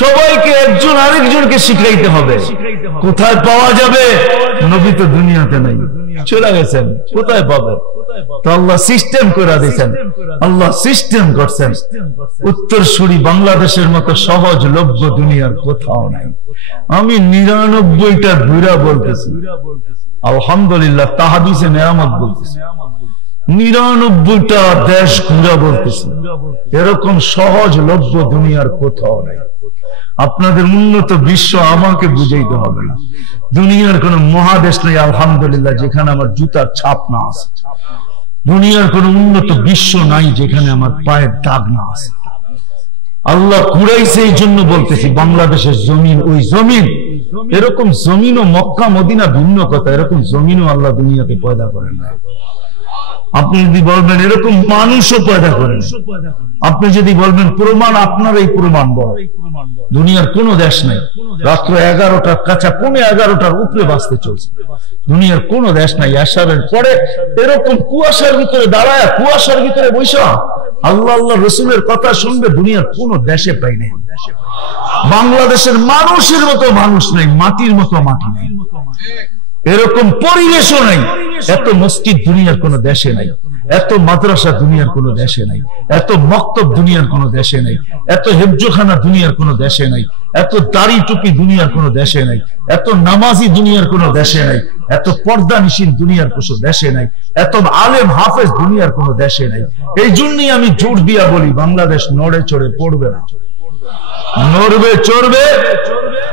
সবাইকে একজন আরেকজনকে শিখাইতে হবে। কোথায় পাওয়া যাবে? নবী তো দুনিয়াতে নাই, চলে গেছেন, কোথায় পাবে? তো আল্লাহ সিস্টেম করে দিয়েছেন, আল্লাহ সিস্টেম করছেন। উত্তরসূরি বাংলাদেশের মতো সহজলভ্য দুনিয়ার কোথাও নাই। আমি 99টা ঘুরা বলতেছি, আলহামদুলিল্লাহ, তাহাদিসে নেয়ামত বলতেছি। 99টা দেশ ঘুরা বলতেছি, এরকম সহজলভ্য দুনিয়ার কোথাও নাই। আপনাদের উন্নত বিশ্ব আমাকে বুঝাইতে হবে না। দুনিয়ার কোন মহাদেশ নেই আলহামদুলিল্লাহ যেখানে আমার জুতার ছাপ না আছে। দুনিয়ার কোন উন্নত বিশ্ব নাই যেখানে আমার পায়ের দাগ না আছে। আল্লাহ কুড়াইছে, এই জন্য বলতেছি বাংলাদেশের জমিন ওই জমিন এরকম জমিন ও মক্কা মদিনা ভিন্ন কথা, এরকম জমিনও আল্লাহ দুনিয়াতে পয়দা করেন না। আপনি যদি বলবেন এরকম মানুষও পয়দা করেন, আপনি যদি বলবেন প্রমাণ, আপনার এই প্রমাণ বল। দুনিয়ার কোন দেশ নাই রাত্র 11টার কাঁচা 11:15 উপরে বাঁচতে চলছে। দুনিয়ার কোন দেশ নাই এশারের পরে এরকম কুয়াশার ভিতরে দাঁড়ায়, কুয়াশার ভিতরে বৈশা আল্লাহ আল্লাহ রসুলের কথা শুনবে, দুনিয়ার কোন দেশে পাই নাই। বাংলাদেশের মানুষের মতো মানুষ নাই, মাটির মতো মাটি নাই, এরকম পরিবেশও নাই। এত মসজিদ দুনিয়ার কোন দেশে নাই, এত মাদ্রাসা দুনিয়ার কোন দেশে নাই, এত মক্তব দুনিয়ার কোন দেশে নাই, এত হেফজখানা দুনিয়ার কোন দেশে নাই, এত দাড়ি টুপি দুনিয়ার কোন দেশে নাই, এত নামাজি দুনিয়ার কোন দেশে নাই, এত পর্দা নিশীন দুনিয়ার কোন দেশে নাই, এত আলেম হাফেজ দুনিয়ার কোন দেশে নাই। এই জন্যই আমি জোর দিয়া বলি বাংলাদেশ নড়ে চড়ে পড়বে না, নড়বে চড়বে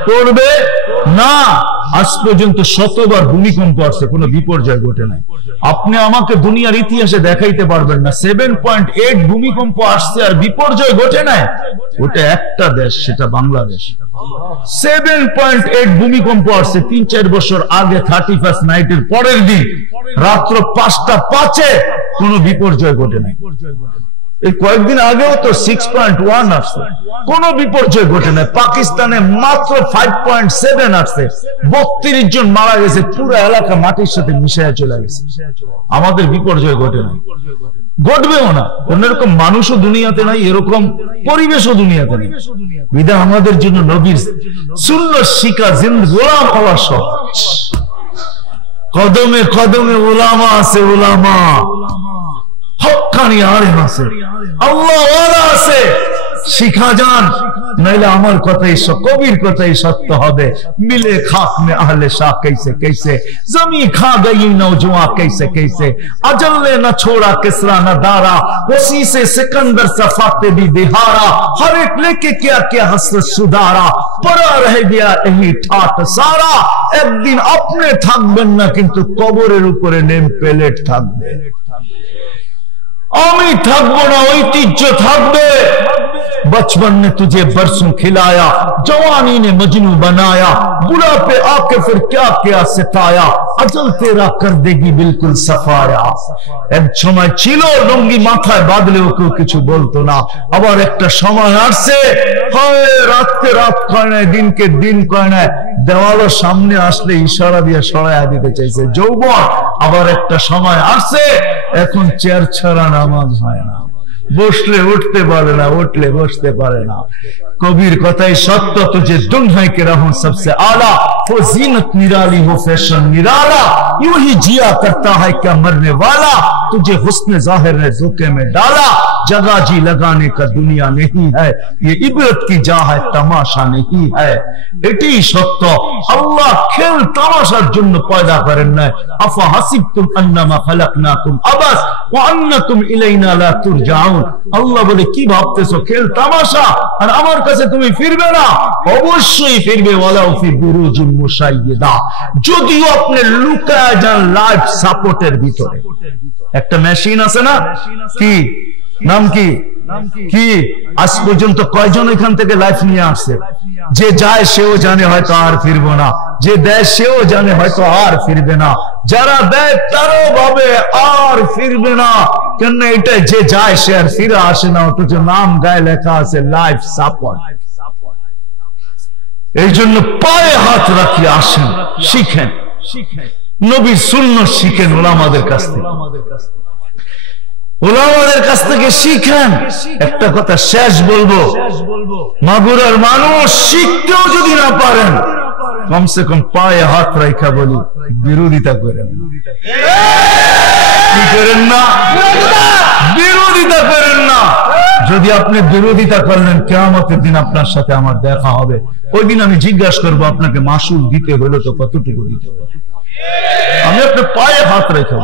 পড়বে না। আজ পর্যন্ত শতবার ভূমিকম্প আসছে, কোন বিপর্যয় ঘটে নাই। আপনি আমাকে দুনিয়ার ইতিহাসে দেখাইতে পারবেন না 7.8 ভূমিকম্প আসছে আর বিপর্যয় ঘটে নাই। ওটা একটা দেশ, সেটা বাংলাদেশ। 7.8 ভূমিকম্প আসছে 3-4 বছর আগে, 31st নাইটের পরের দিন রাত্র 5:05 কোন বিপর্যয় ঘটে নাই। এই কয়েকদিন আগেও তো 6.1 আসছে, কোন বিপর্যয় ঘটে নাই। পাকিস্তানে মাত্র 5.7 আসছে, 32 জন মারা গেছে, পুরো এলাকা মাটির সাথে মিশে চলে গেছে। আমাদের বিপর্যয় ঘটে নাই, ঘটবেও না। এরকম মানুষও দুনিয়াতে নাই, এরকম পরিবেশও দুনিয়াতে নেই। বিধান আমাদের জন্য নবীর সুন্নাত শিখা জিন্দ গোলাম হওয়া সহজ। কদমে কদমে উলামা আছে, উলামা হক্কানি আলেম আছে, আল্লাহ ওয়ালা আছে। শিখা যান, নাইলে আমার কথাই কবির কথাই সত্য হবে। মিলে খাক মে আহলে শাহ कैसे कैसे, जमी खा गई नौजवान कैसे कैसे, अजल ने न छोड़ा किसरा न दारा, उसी से सिकंदर सफाते भी बिहारा, हर एक लेके क्या क्या हसरत सुधारा, पड़ा रह गया यही ठाट सारा। एक दिन अपने থাকবেন না, কিন্তু কবরের উপরে নেম প্লেট থাকবে। আমি থাকবো না, ঐতিহ্য থাকবে। बचपन ने तुझे बरसों खिलाया, जवानी ने मजनू बनाया, बुढ़ापे आके फिर क्या क्या सिताया, अजल तेरा कर देगी बिल्कुल सफाया। एक समय ছিল লুঙ্গি মাথায় বাঁধলেও কেউ কিছু বলতো না, আবার একটা সময় আসছে হয় রাতকে রাত কয় না, দিনকে দিন কয় না, দেওয়ালের সামনে আসলে ইশারা দিয়ে সরাইয়া দিতে চাইছে যৌবন। আবার একটা সময় আসছে এখন চেয়ার ছাড়া নামাজ হয় না, বসলে উঠতে পারে না, উঠলে বসতে পারে না। कबीर কথাই সত্য, तुझे दुनिया के रहूं सबसे आला, हो जीनत निराली हो फैशन निराला, यूं ही जिया करता है क्या मरने वाला, तुझे हुस्न जाहिर ने धोखे में डाला, जगह जी लगाने का दुनिया नहीं है, ये इबरत की जा है तमाशा नहीं है। এটি সত্য, আল্লাহ খেল তামাশার জন্য পয়দা করেন না। আফা হাসিবতুম আন্নামা খালাকনাকুম আবাস ওয়া আন্নাকুম ইলাইনা লা তুরজাউন। আল্লাহ বলে কি ভাবতেছো খেল তামাশা আর আমার কাছে তুমি ফিরবে না? অবশ্যই ফিরবে। ওয়ালাউ ফি বুরুজিন মুশাইয়্যিদা, যদিও আপনি লুকায় যান লাইফ সাপোর্টের ভিতরে। একটা মেশিন আছে না, কি নাম কি কি আজ পর্যন্ত কয়জন এখান থেকে লাইফ নিয়ে আসছে? যে যায় সেও জানে হয়তো আর ফিরবো না, যে দেয় সেও জানে হয়তো আর ফিরবে না, যারা দেয় তারাও ভাবে আর ফিরবে না। কেন এটা যে যায় সে আর ফিরে আসে না, অথচ নাম গায়ে লেখা আছে লাইফ সাপোর্ট। এই জন্য পায়ে হাত রাখিয়ে আসেন, শিখেন, নবীর সুন্নাত শিখেন ওলামাদের কাছ থেকে, ওলামাদের কাছ থেকে শিখেন। একটা কথা শেষ বলবো, মাগুরার মানুষ শিখতেও যদি না পারেন, কমসে কম পায়ে হাত রাখা বলি বিরোধিতা করেন না। কি করেন না? বিরোধিতা করেন না। যদি আপনি বিরোধিতা করলেন, কিয়ামতের দিন আপনার সাথে আমার দেখা হবে। ওই দিন আমি জিজ্ঞাসা করবো আপনাকে মাসুল দিতে হলো তো কতটুকু দিতে হবে। আমি আপনার পায়ে হাত রেখে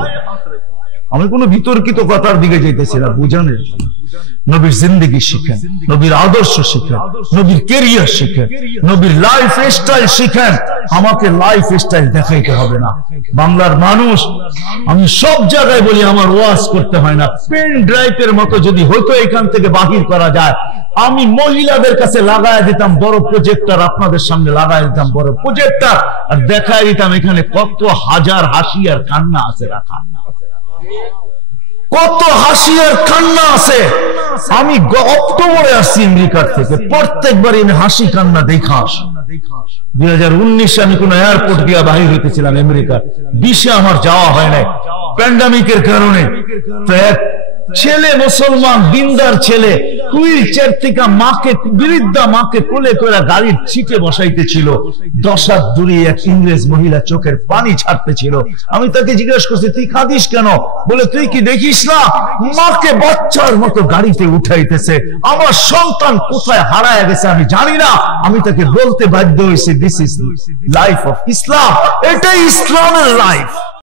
আমি কোনো বিতর্কিত কথার দিকে যেতেছি না, বুঝানোর নবীর জিন্দেগি শিখেন, নবীর আদর্শ শিখেন, নবীর ক্যারিয়ার শিখেন, নবীর লাইফ স্টাইল শিখেন। আমাকে লাইফ স্টাইল দেখাইতে হবে না। বাংলার মানুষ, আমি সব জায়গায় বলি, আমার ওয়াজ করতে হয় না। পেন ড্রাইভের মতো যদি হয়তো এখান থেকে বাহির করা যায়, আমি মহিলাদের কাছে লাগায় দিতাম বড় প্রজেক্টর, আপনাদের সামনে লাগায় দিতাম বড় প্রজেক্টর, আর দেখায় দিতাম এখানে কত হাজার হাসি আর কান্না আছে রাখা, কত হাসি আর কান্না আছে। আমি অক্টোবরে আসছি আমেরিকার থেকে, প্রত্যেকবারই আমি হাসি কান্না দেখা আসি। 2019 আমি কোন এয়ারপোর্ট দিয়ে বাহির হইতেছিলাম আমেরিকার, 20 আমার যাওয়া হয় নাই প্যান্ডামিকের কারণে। তো এক ছেলে, মুসলমান দিনদার ছেলে, হুইল চেয়ার থেকে মাকে, বৃদ্ধা মাকে কোলে করে গাড়ির সিটে বসাইতেছিল। 10 হাত দূরে এক ইংরেজ মহিলা চোখের পানি ছাড়তেছিল। আমি তাকে জিজ্ঞেস করছি, তুই কাঁদিস কেন? বলে, তুই কি দেখিস না মাকে বাচ্চার মতো গাড়িতে উঠাইতেছে, আমার সন্তান কোথায় হারায় গেছে আমি জানি না। আমি তাকে বলতে বাধ্য হয়েছি, this is life of Islam, এটাই ইসলামের লাইফ।